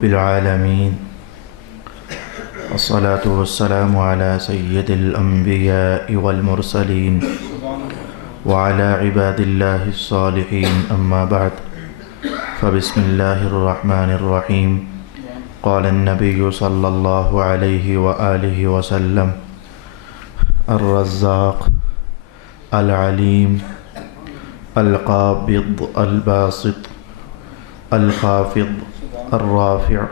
بالعالمين والصلاة والسلام على سيد الأنبياء والمرسلين وعلى عباد الله الصالحين أما بعد فبسم الله الرحمن الرحيم قال النبي صلى الله عليه وآله وسلم الرزاق العليم القابض الباسط الخافض الرافع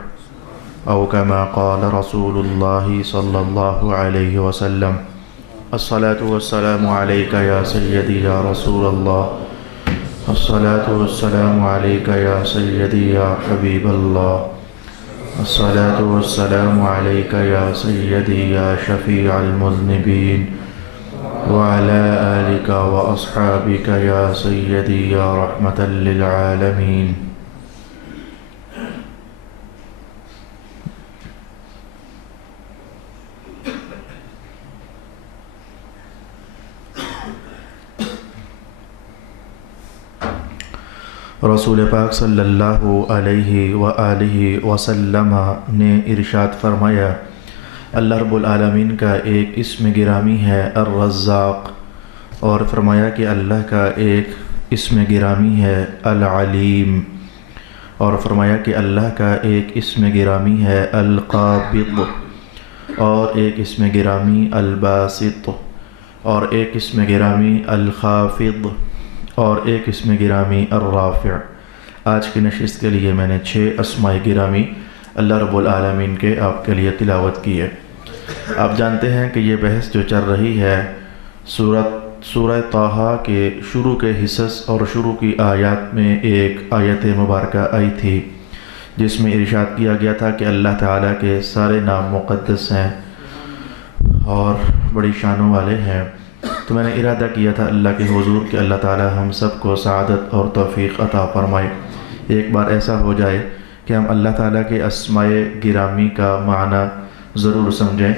أو كما قال رسول الله صلى الله عليه وسلم الصلاة والسلام عليك يا سيدي يا رسول الله الصلاة والسلام عليك يا سيدي يا حبيب الله الصلاة والسلام عليك يا سيدي يا شفيع المذنبين وعلى آلك وأصحابك يا سيدي يا رحمة للعالمين. رسول پاک صلی اللہ علیہ وآلہ وسلم نے ارشاد فرمایا اللہ رب العالمین کا ایک اسم گرامی ہے الرزاق، اور فرمایا کہ اللہ کا ایک اسم گرامی ہے العلیم، اور فرمایا کہ اللہ کا ایک اسم گرامی ہے القابض، اور ایک اسم گرامی الباسط، اور ایک اسم گرامی الخافض، اور ایک اسم گرامی الرافع۔ آج کی نشست کے لیے میں نے 6 اسماء گرامی اللہ رب العالمین کے آپ کے لیے تلاوت کی ہے۔ آپ جانتے ہیں کہ یہ بحث جو چل رہی ہے سورہ طٰہٰ کے شروع کے حصص اور شروع کی آیات میں ایک آیت مبارکہ آئی تھی جس میں ارشاد کیا گیا تھا کہ اللہ تعالیٰ کے سارے نام مقدس ہیں اور بڑی شانوں والے ہیں۔ تو میں نے ارادہ کیا تھا اللہ کے حضور کہ اللہ تعالیٰ ہم سب کو سعادت اور توفیق عطا فرمائے۔ ایک بار ایسا ہو جائے کہ ہم اللہ تعالیٰ کے اسماء گرامی کا معنی ضرور سمجھیں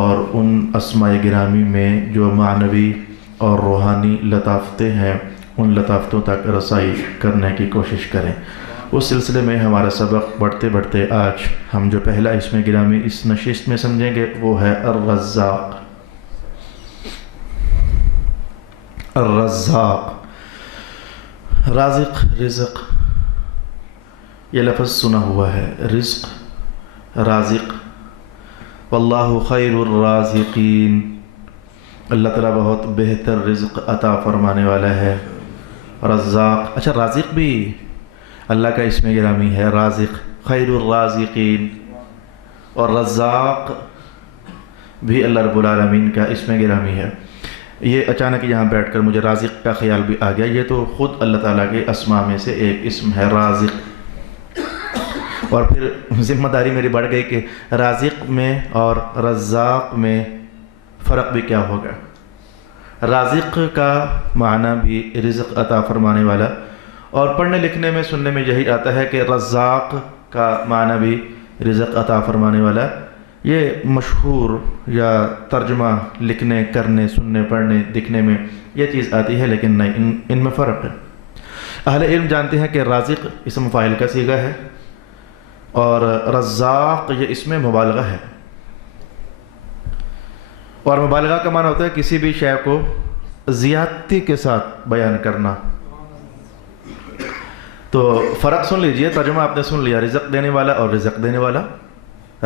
اور ان اسماء گرامی میں جو معنوی اور روحانی لطافتیں ہیں ان لطافتوں تک رسائی کرنے کی کوشش کریں۔ اس سلسلے میں ہمارا سبق بڑھتے بڑھتے آج ہم جو پہلا اسم گرامی اس نشست میں سمجھیں گے وہ ہے الرزاق۔ الرزاق، رازق، رزق، یہ لفظ سنا ہوا ہے، رزق، رازق، واللہ خیر الرازقین، اللہ تعالیٰ بہت بہتر رزق عطا فرمانے والا ہے۔ رزاق، اچھا رازق بھی اللہ کا اسم گرامی ہے، رازق، خیر الرازقین، اور رزاق بھی اللہ رب العالمین کا اسم گرامی ہے۔ یہ اچانک یہاں بیٹھ کر مجھے رازق کا خیال بھی آ گیا، یہ تو خود اللہ تعالیٰ کے اسماء میں سے ایک اسم ہے رازق، اور پھر ذمہ داری میری بڑھ گئی کہ رازق میں اور رزاق میں فرق بھی کیا ہوگا۔ رازق کا معنی بھی رزق عطا فرمانے والا، اور پڑھنے لکھنے میں سننے میں یہی آتا ہے کہ رزاق کا معنی بھی رزق عطا فرمانے والا۔ یہ مشہور یا ترجمہ لکھنے، کرنے، سننے، پڑھنے، دکھنے میں یہ چیز آتی ہے، لیکن نہیں، ان میں فرق ہے۔ اہل علم جانتے ہیں کہ رازق اسم فاعل کا صیغہ ہے اور رزاق یہ اسم مبالغہ ہے، اور مبالغہ کا معنی ہوتا ہے کسی بھی شے کو زیادتی کے ساتھ بیان کرنا۔ تو فرق سن لیجئے، ترجمہ آپ نے سن لیا، رزق دینے والا اور رزق دینے والا،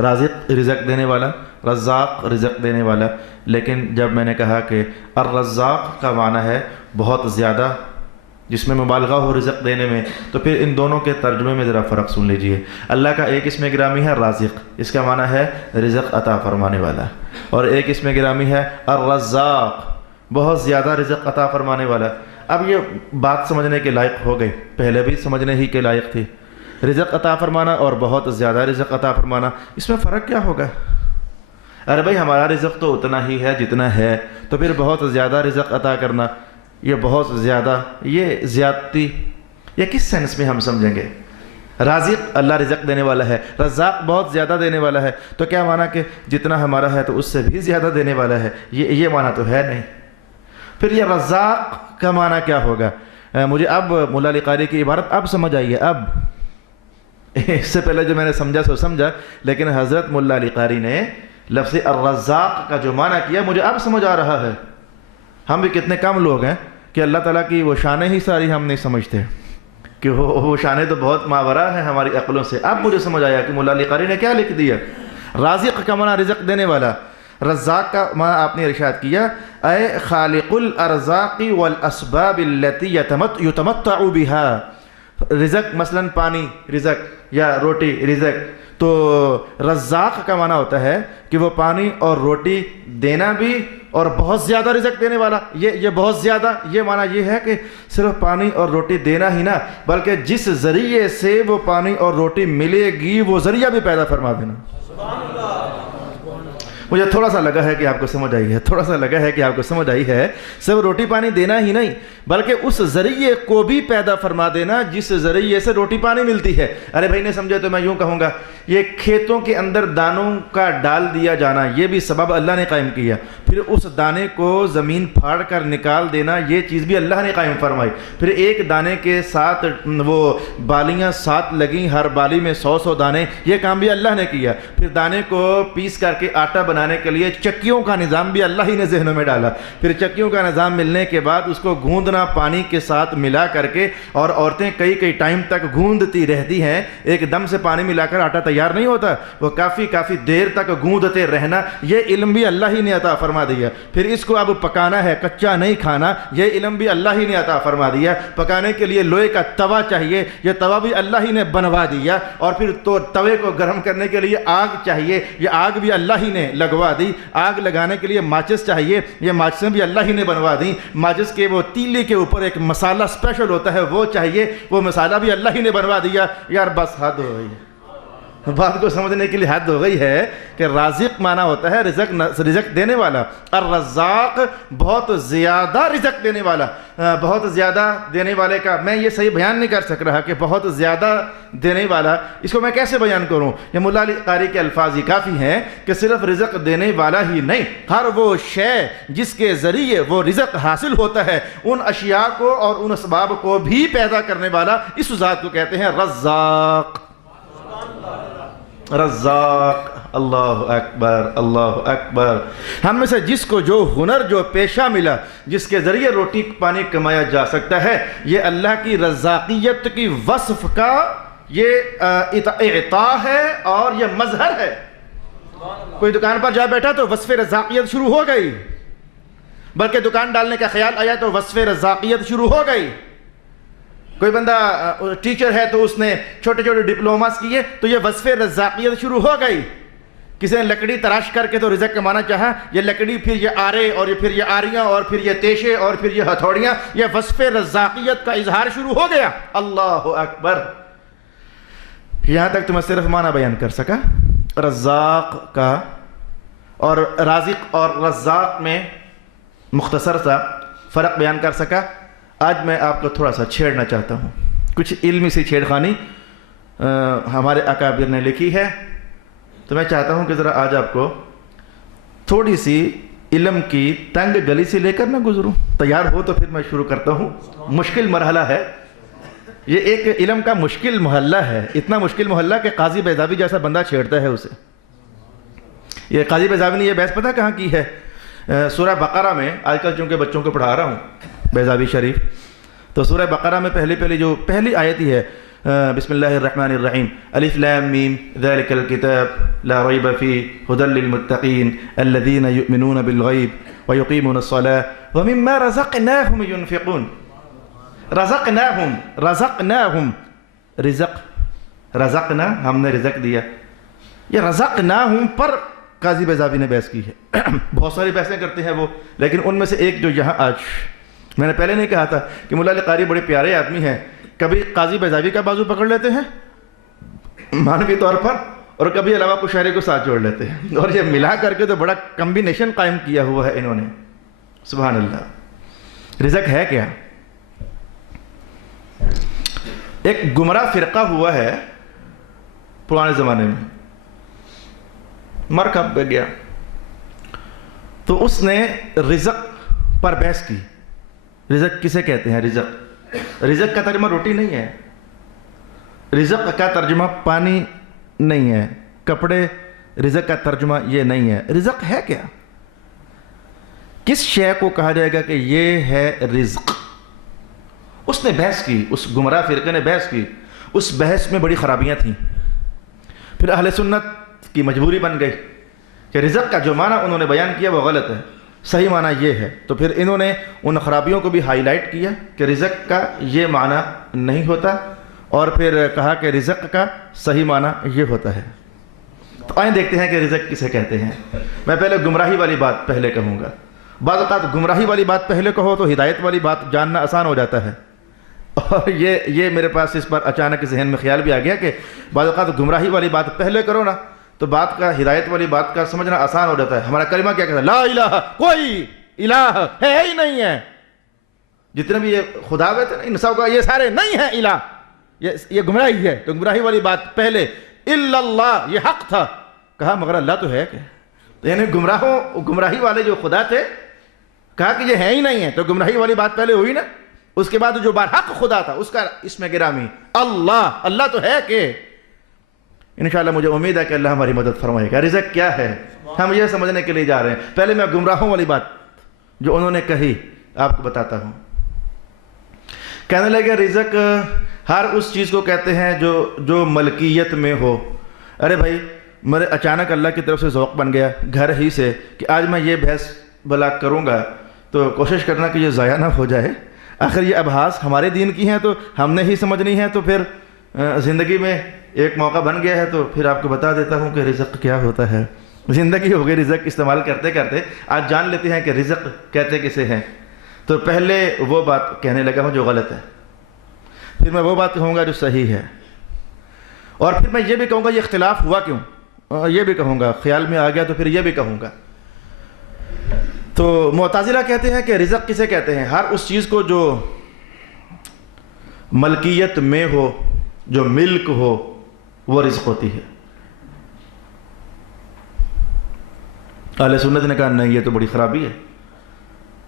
رازق رزق دینے والا، رزاق رزق دینے والا، لیکن جب میں نے کہا کہ الرزاق کا معنی ہے بہت زیادہ، جس میں مبالغہ ہو رزق دینے میں، تو پھر ان دونوں کے ترجمے میں ذرا فرق سن لیجئے۔ اللہ کا ایک اسم گرامی ہے رازق، اس کا معنی ہے رزق عطا فرمانے والا، اور ایک اسم گرامی ہے الرزاق، بہت زیادہ رزق عطا فرمانے والا۔ اب یہ بات سمجھنے کے لائق ہو گئی، پہلے بھی سمجھنے ہی کے لائق تھی۔ رزق عطا فرمانا اور بہت زیادہ رزق عطا فرمانا، اس میں فرق کیا ہوگا؟ ارے بھائی ہمارا رزق تو اتنا ہی ہے جتنا ہے، تو پھر بہت زیادہ رزق عطا کرنا، یہ بہت زیادہ، یہ زیادتی، یہ کس سینس میں ہم سمجھیں گے؟ رازق اللہ رزق دینے والا ہے، رزاق بہت زیادہ دینے والا ہے، تو کیا معنی کہ جتنا ہمارا ہے تو اس سے بھی زیادہ دینے والا ہے؟ یہ معنی تو ہے نہیں۔ پھر یہ رزاق کا معنی کیا ہوگا؟ مجھے اب مولا علی قاری کی عبارت اب سمجھ آئی ہے۔ اب اس سے پہلے جو میں نے سمجھا سو سمجھا، لیکن حضرت مولا علی قاری نے لفظ الرزاق کا جو معنی کیا مجھے اب سمجھ آ رہا ہے۔ ہم بھی کتنے کم لوگ ہیں کہ اللہ تعالیٰ کی وہ شانیں ہی ساری ہم نہیں سمجھتے، کہ وہ شانیں تو بہت ماورا ہیں ہماری عقلوں سے۔ اب مجھے سمجھ آیا کہ مولا علی قاری نے کیا لکھ دیا۔ رازق کا معنی رزق دینے والا، رزاق کا معنی آپ نے ارشاد کیا اے خالق الارزاق والاسباب التي يتمتع بها۔ رزق مثلا پانی رزق یا روٹی رزق، تو رزاق کا معنی ہوتا ہے کہ وہ پانی اور روٹی دینا بھی اور بہت زیادہ رزق دینے والا۔ یہ بہت زیادہ، یہ معنی یہ ہے کہ صرف پانی اور روٹی دینا ہی نہ، بلکہ جس ذریعے سے وہ پانی اور روٹی ملے گی وہ ذریعہ بھی پیدا فرما دینا۔ مجھے تھوڑا سا لگا ہے کہ آپ کو سمجھ آئی ہے، تھوڑا سا لگا ہے کہ آپ کو سمجھ آئی ہے۔ صرف روٹی پانی دینا ہی نہیں بلکہ اس ذریعے کو بھی پیدا فرما دینا جس ذریعے سے روٹی پانی ملتی ہے۔ ارے بھائی نے سمجھا تو میں یوں کہوں گا، یہ کھیتوں کے اندر دانوں کا ڈال دیا جانا یہ بھی سبب اللہ نے قائم کیا، پھر اس دانے کو زمین پھاڑ کر نکال دینا یہ چیز بھی اللہ نے قائم فرمائی، پھر ایک دانے کے ساتھ وہ بالیاں 7 لگیں، ہر بالی میں 100 دانے، یہ کام بھی اللہ نے کیا، پھر دانے کو پیس کر کے آٹا بنانے کے لیے چکیوں کا نظام بھی اللہ ہی نے ذہنوں میں ڈالا، پھر چکیوں کا نظام ملنے کے بعد اس کو گوندنا پانی کے ساتھ ملا کر کے، اور عورتیں کئی ٹائم تک گوندتی رہتی ہیں، ایک دم سے پانی ملا کر آٹا تیار نہیں ہوتا، وہ کافی دیر تک گوندتے رہنا، یہ علم بھی اللہ ہی نے عطا فرما دیا، پھر اس کو اب پکانا ہے، کچا نہیں کھانا، یہ علم بھی اللہ ہی نے عطا فرما دیا، پکانے کے لیے لوہے کا توا چاہیے، یہ توا بھی اللہ ہی نے بنوا دیا، اور پھر تو توے کو گرم کرنے کے لیے آگ چاہیے، یہ آگ بھی اللہ ہی نے لگوا دی، آگ لگانے کے لیے ماچس چاہیے، یہ ماچسیں بھی اللہ ہی نے بنوا دی، ماچس کے وہ تیلے کے اوپر ایک مسالہ اسپیشل ہوتا ہے وہ چاہیے، وہ مسالہ بھی اللہ ہی نے بنوا دیا۔ یار بس حد ہو گئی، بات کو سمجھنے کے لیے حد ہو گئی ہے کہ رازق معنی ہوتا ہے رزق دینے والا، الرزاق بہت زیادہ رزق دینے والا، بہت زیادہ دینے والے کا میں یہ صحیح بیان نہیں کر سک رہا کہ بہت زیادہ دینے والا اس کو میں کیسے بیان کروں۔ یہ مولا علی قاری کے الفاظ ہی کافی ہیں کہ صرف رزق دینے والا ہی نہیں، ہر وہ شے جس کے ذریعے وہ رزق حاصل ہوتا ہے ان اشیاء کو اور ان اسباب کو بھی پیدا کرنے والا، اس ذات کو کہتے ہیں رزاق۔ رزاق، اللہ اکبر اللہ اکبر۔ ہم میں سے جس کو جو ہنر جو پیشہ ملا جس کے ذریعے روٹی پانی کمایا جا سکتا ہے، یہ اللہ کی رزاقیت کی وصف کا یہ اعطاء ہے اور یہ مظہر ہے۔ کوئی دکان پر جا بیٹھا تو وصف رزاقیت شروع ہو گئی، بلکہ دکان ڈالنے کا خیال آیا تو وصف رزاقیت شروع ہو گئی۔ کوئی بندہ ٹیچر ہے تو اس نے چھوٹے ڈپلوماز کیے تو یہ وصف رزاقیت شروع ہو گئی۔ کسی نے لکڑی تراش کر کے تو رزق کمانا چاہا، یہ لکڑی پھر یہ آرے اور پھر یہ آریاں اور پھر یہ تیشے اور پھر یہ ہتھوڑیاں، یہ وصف رزاقیت کا اظہار شروع ہو گیا۔ اللہ اکبر۔ یہاں تک تو میں صرف معنی بیان کر سکا رزاق کا، اور رازق اور رزاق میں مختصر سا فرق بیان کر سکا۔ آج میں آپ کو تھوڑا سا چھیڑنا چاہتا ہوں، کچھ علمی سی چھیڑ خانی ہمارے اکابر نے لکھی ہے، تو میں چاہتا ہوں کہ ذرا آج آپ کو تھوڑی سی علم کی تنگ گلی سے لے کر نہ گزروں۔ تیار ہو تو پھر میں شروع کرتا ہوں۔ مشکل مرحلہ ہے یہ، ایک علم کا مشکل محلہ ہے، اتنا مشکل محلہ کہ قاضی بیضاوی جیسا بندہ چھیڑتا ہے اسے۔ یہ قاضی بیضاوی نے یہ بحث پتہ کہاں کی ہے؟ سورہ بقرہ میں، آج کل چونکہ بچوں کو پڑھا رہا ہوں بیضاوی شریف، تو سورہ بقرہ میں پہلی آیت ہی ہے بسم اللہ الرحمن الرحیم، الف لام میم ذالک الکتاب لا ریب فیہ ھدی للمتقین الذین یؤمنون بالغیب ویقیمون الصلاۃ ومما رزقناہم ینفقون۔ رزقناہم رزقنا، ہم نے رزق دیا، یہ رزقناہم پر قاضی بیضاوی نے بحث کی ہے۔ بہت ساری بحثیں کرتے ہیں وہ، لیکن ان میں سے ایک جو یہاں آج میں نے پہلے نہیں کہا تھا کہ مولا علی قاری بڑے پیارے آدمی ہیں، کبھی قاضی بیضاوی کا بازو پکڑ لیتے ہیں معنوی طور پر، اور کبھی علاوہ کچھ شاعری کو ساتھ جوڑ لیتے ہیں، اور یہ ملا کر کے تو بڑا کمبینیشن قائم کیا ہوا ہے انہوں نے۔ سبحان اللہ۔ رزق ہے کیا؟ ایک گمراہ فرقہ ہوا ہے پرانے زمانے میں، مر کب گیا، تو اس نے رزق پر بحث کی۔ رزق کسے کہتے ہیں؟ رزق کا ترجمہ روٹی نہیں ہے، رزق کا ترجمہ پانی نہیں ہے، کپڑے رزق کا ترجمہ یہ نہیں ہے۔ رزق ہے کیا؟ کس شے کو کہا جائے گا کہ یہ ہے رزق؟ اس نے بحث کی، اس گمراہ فرقے نے بحث کی، اس بحث میں بڑی خرابیاں تھیں۔ پھر اہل سنت کی مجبوری بن گئی کہ رزق کا جو معنی انہوں نے بیان کیا وہ غلط ہے، صحیح معنی یہ ہے۔ تو پھر انہوں نے ان خرابیوں کو بھی ہائی لائٹ کیا کہ رزق کا یہ معنی نہیں ہوتا، اور پھر کہا کہ رزق کا صحیح معنی یہ ہوتا ہے۔ تو آئیں دیکھتے ہیں کہ رزق کسے کہتے ہیں۔ میں پہلے گمراہی والی بات پہلے کہوں گا۔ بعض اوقات گمراہی والی بات پہلے کہو تو ہدایت والی بات جاننا آسان ہو جاتا ہے، اور یہ میرے پاس اس پر اچانک ذہن میں خیال بھی آ گیا کہ بعض اوقات گمراہی والی بات پہلے کرو نا تو بات کا، ہدایت والی بات کا سمجھنا آسان ہو جاتا ہے۔ ہمارا کلمہ کیا کہتا ہے؟ لا الہ، کوئی الہ ہے ہی نہیں ہے۔ جتنے بھی یہ خدا ہوتے ہیں ان سب کا یہ سارے نہیں ہیں الہ، یہ گمراہی ہے۔ تو گمراہی والی بات پہلے، الا اللہ یہ حق تھا، کہا مگر اللہ تو ہے کہ، تو یعنی گمراہی والے جو خدا تھے کہا کہ یہ ہے ہی نہیں ہے، تو گمراہی والی بات پہلے ہوئی نا۔ اس کے بعد جو برحق خدا تھا اس کا اس میں گرامی اللہ تو ہے کہ۔ انشاءاللہ مجھے امید ہے کہ اللہ ہماری مدد فرمائے گا۔ رزق کیا ہے ہم یہ سمجھنے کے لیے جا رہے ہیں۔ پہلے میں گمراہوں والی بات جو انہوں نے کہی آپ کو بتاتا ہوں۔ کہنے لگے رزق ہر اس چیز کو کہتے ہیں جو ملکیت میں ہو۔ ارے بھائی، میرے اچانک اللہ کی طرف سے ذوق بن گیا گھر ہی سے کہ آج میں یہ بحث بھلا کروں گا، تو کوشش کرنا کہ یہ ضائع نہ ہو جائے۔ آخر یہ ابحاث ہمارے دین کی ہیں تو ہم نے ہی سمجھنی ہے، تو پھر زندگی میں ایک موقع بن گیا ہے تو پھر آپ کو بتا دیتا ہوں کہ رزق کیا ہوتا ہے۔ زندگی ہو گئی رزق استعمال کرتے کرتے، آج جان لیتے ہیں کہ رزق کہتے کسے ہیں۔ تو پہلے وہ بات کہنے لگا ہوں جو غلط ہے، پھر میں وہ بات کہوں گا جو صحیح ہے، اور پھر میں یہ بھی کہوں گا یہ اختلاف ہوا کیوں، یہ بھی کہوں گا، خیال میں آ گیا تو پھر یہ بھی کہوں گا۔ تو معتزلہ کہتے ہیں کہ رزق کسے کہتے ہیں؟ ہر اس چیز کو جو ملکیت میں ہو، جو ملک ہو، وہ رزق ہوتی ہے۔ اہل سنت نے کہا نہیں، یہ تو بڑی خرابی ہے،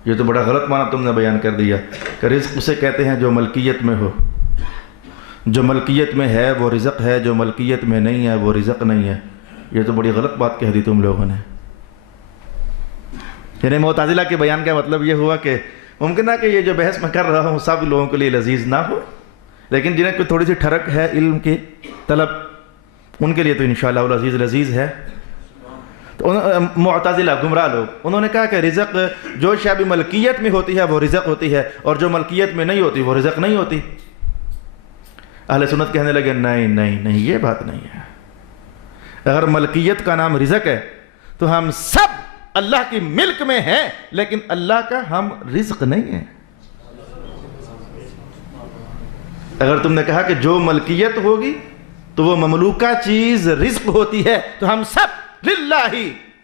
یہ تو بڑا غلط معنی تم نے بیان کر دیا کہ رزق اسے کہتے ہیں جو ملکیت میں ہو، جو ملکیت میں ہے وہ رزق ہے، جو ملکیت میں نہیں ہے وہ رزق نہیں ہے۔ یہ تو بڑی غلط بات کہہ دی تم لوگوں نے۔ یعنی معتزلہ کے بیان کا مطلب یہ ہوا کہ ممکن ہے کہ یہ جو بحث میں کر رہا ہوں سب لوگوں کے لیے لذیذ نہ ہو، لیکن جنہیں کوئی تھوڑی سی ٹھڑک ہے علم کی طلب، ان کے لیے تو انشاءاللہ وہ لذیذ ہے۔ تو معتزلہ گمراہ لوگ انہوں نے کہا کہ رزق جو شے بھی ملکیت میں ہوتی ہے وہ رزق ہوتی ہے، اور جو ملکیت میں نہیں ہوتی وہ رزق نہیں ہوتی۔ اہل سنت کہنے لگے نہیں، یہ بات نہیں ہے۔ اگر ملکیت کا نام رزق ہے تو ہم سب اللہ کی ملک میں ہیں، لیکن اللہ کا ہم رزق نہیں ہیں۔ اگر تم نے کہا کہ جو ملکیت ہوگی تو وہ مملوکہ چیز رزق ہوتی ہے، تو ہم سب للہ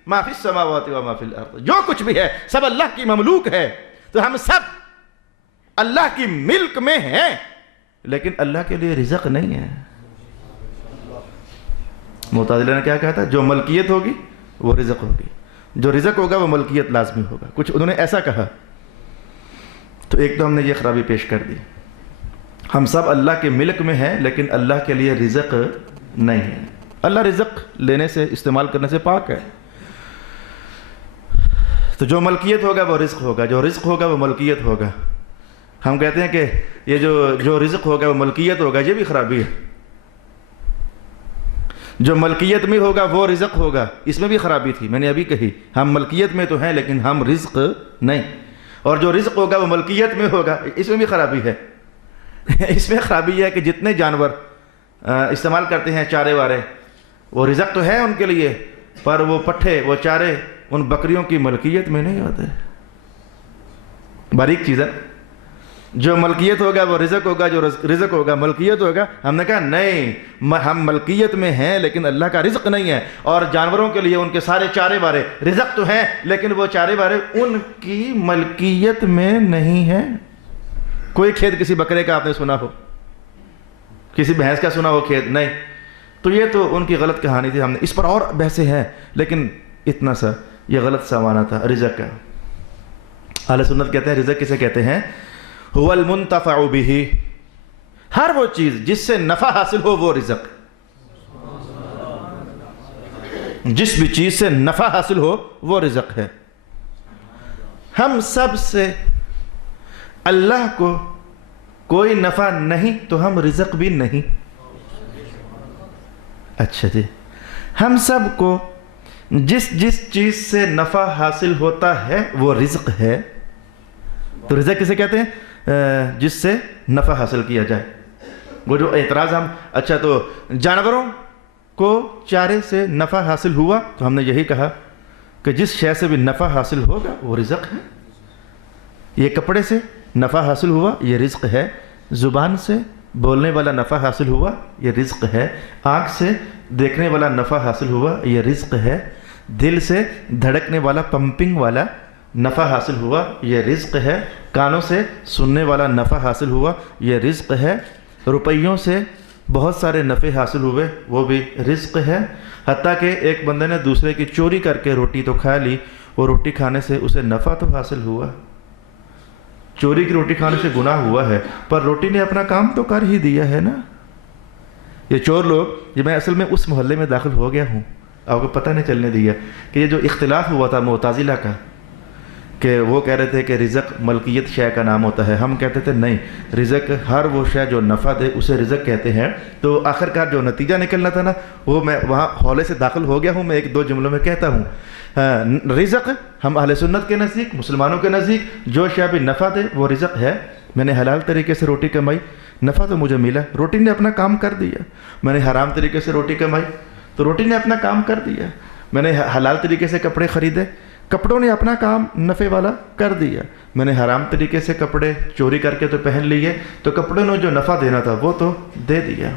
ما فی السماوات و ما فی الارض، جو کچھ بھی ہے سب اللہ کی مملوک ہے، تو ہم سب اللہ کی ملک میں ہیں، لیکن اللہ کے لیے رزق نہیں ہے۔ معتزلہ نے کیا کہا تھا؟ جو ملکیت ہوگی وہ رزق ہوگی، جو رزق ہوگا وہ ملکیت لازمی ہوگا، کچھ انہوں نے ایسا کہا۔ تو ایک تو ہم نے یہ خرابی پیش کر دی، ہم سب اللہ کے ملک میں ہیں لیکن اللہ کے لیے رزق نہیں ہے۔ اللہ رزق لینے سے، استعمال کرنے سے پاک ہے۔ تو جو ملکیت ہوگا وہ رزق ہوگا، جو رزق ہوگا وہ ملکیت ہوگا۔ ہم کہتے ہیں کہ یہ جو رزق ہوگا وہ ملکیت ہوگا، یہ بھی خرابی ہے۔ جو ملکیت میں ہوگا وہ رزق ہوگا، اس میں بھی خرابی تھی، میں نے ابھی کہی ہم ملکیت میں تو ہیں لیکن ہم رزق نہیں، اور جو رزق ہوگا وہ ملکیت میں ہوگا، اس میں بھی خرابی ہے۔ اس میں خرابی یہ ہے کہ جتنے جانور استعمال کرتے ہیں چارے وارے، وہ رزق تو ہے ان کے لیے، پر وہ پٹھے، وہ چارے ان بکریوں کی ملکیت میں نہیں ہوتے۔ باریک چیز ہے، جو ملکیت ہوگا وہ رزق ہوگا، جو رزق ہوگا ملکیت ہوگا۔ ہم نے کہا نہیں، ہم ملکیت میں ہیں لیکن اللہ کا رزق نہیں ہے، اور جانوروں کے لیے ان کے سارے چارے بارے رزق تو ہیں لیکن وہ چارے بارے ان کی ملکیت میں نہیں ہے۔ کوئی کھیت کسی بکرے کا آپ نے سنا ہو، کسی بھینس کا سنا ہو کھیت؟ نہیں۔ تو یہ تو ان کی غلط کہانی تھی، ہم نے اس پر اور بحثیں ہیں، لیکن اتنا سا یہ غلط سا معنی تھا رزق کا۔ اہل سنت کہتے ہیں رزق کسے کہتے ہیں؟ هو المنتفع به، ہر وہ چیز جس سے نفع حاصل ہو وہ رزق، جس بھی چیز سے نفع حاصل ہو وہ رزق ہے۔ ہم سب سے اللہ کو کوئی نفع نہیں تو ہم رزق بھی نہیں۔ اچھا جی، ہم سب کو جس چیز سے نفع حاصل ہوتا ہے وہ رزق ہے۔ تو رزق کسے کہتے ہیں؟ جس سے نفع حاصل کیا جائے۔ وہ جو اعتراض ہم، اچھا تو جانوروں کو چارے سے نفع حاصل ہوا، تو ہم نے یہی کہا کہ جس شے سے بھی نفع حاصل ہوگا وہ رزق ہے۔ یہ کپڑے سے نفع حاصل ہوا، یہ رزق ہے۔ زبان سے بولنے والا نفع حاصل ہوا، یہ رزق ہے۔ آنکھ سے دیکھنے والا نفع حاصل ہوا، یہ رزق ہے۔ دل سے دھڑکنے والا، پمپنگ والا نفع حاصل ہوا، یہ رزق ہے۔ کانوں سے سننے والا نفع حاصل ہوا، یہ رزق ہے۔ روپیوں سے بہت سارے نفع حاصل ہوئے، وہ بھی رزق ہے۔ حتیٰ کہ ایک بندے نے دوسرے کی چوری کر کے روٹی تو کھا لی، وہ روٹی کھانے سے اسے نفع تو حاصل ہوا۔ چوری کی روٹی کھانے سے گناہ ہوا ہے، پر روٹی نے اپنا کام تو کر ہی دیا ہے نا۔ یہ چور لوگ، یہ میں اصل میں اس محلے میں داخل ہو گیا ہوں، آپ کو پتہ نہیں چلنے دیا کہ یہ جو اختلاف ہوا تھا معتزلہ کا، کہ وہ کہہ رہے تھے کہ رزق ملکیت شے کا نام ہوتا ہے، ہم کہتے تھے نہیں، رزق ہر وہ شے جو نفع دے اسے رزق کہتے ہیں۔ تو آخرکار جو نتیجہ نکلنا تھا نا، وہ میں وہاں حولے سے داخل ہو گیا ہوں، میں ایک دو جملوں میں کہتا ہوں۔ رزق ہم اہل سنت کے نزدیک، مسلمانوں کے نزدیک جو شے بھی نفع دے وہ رزق ہے۔ میں نے حلال طریقے سے روٹی کمائی، نفع تو مجھے ملا، روٹی نے اپنا کام کر دیا۔ میں نے حرام طریقے سے روٹی کمائی تو روٹی نے اپنا کام کر دیا۔ میں نے حلال طریقے سے کپڑے خریدے، کپڑوں نے اپنا کام نفع والا کر دیا۔ میں نے حرام طریقے سے کپڑے چوری کر کے تو پہن لیے، تو کپڑوں نے جو نفع دینا تھا وہ تو دے دیا۔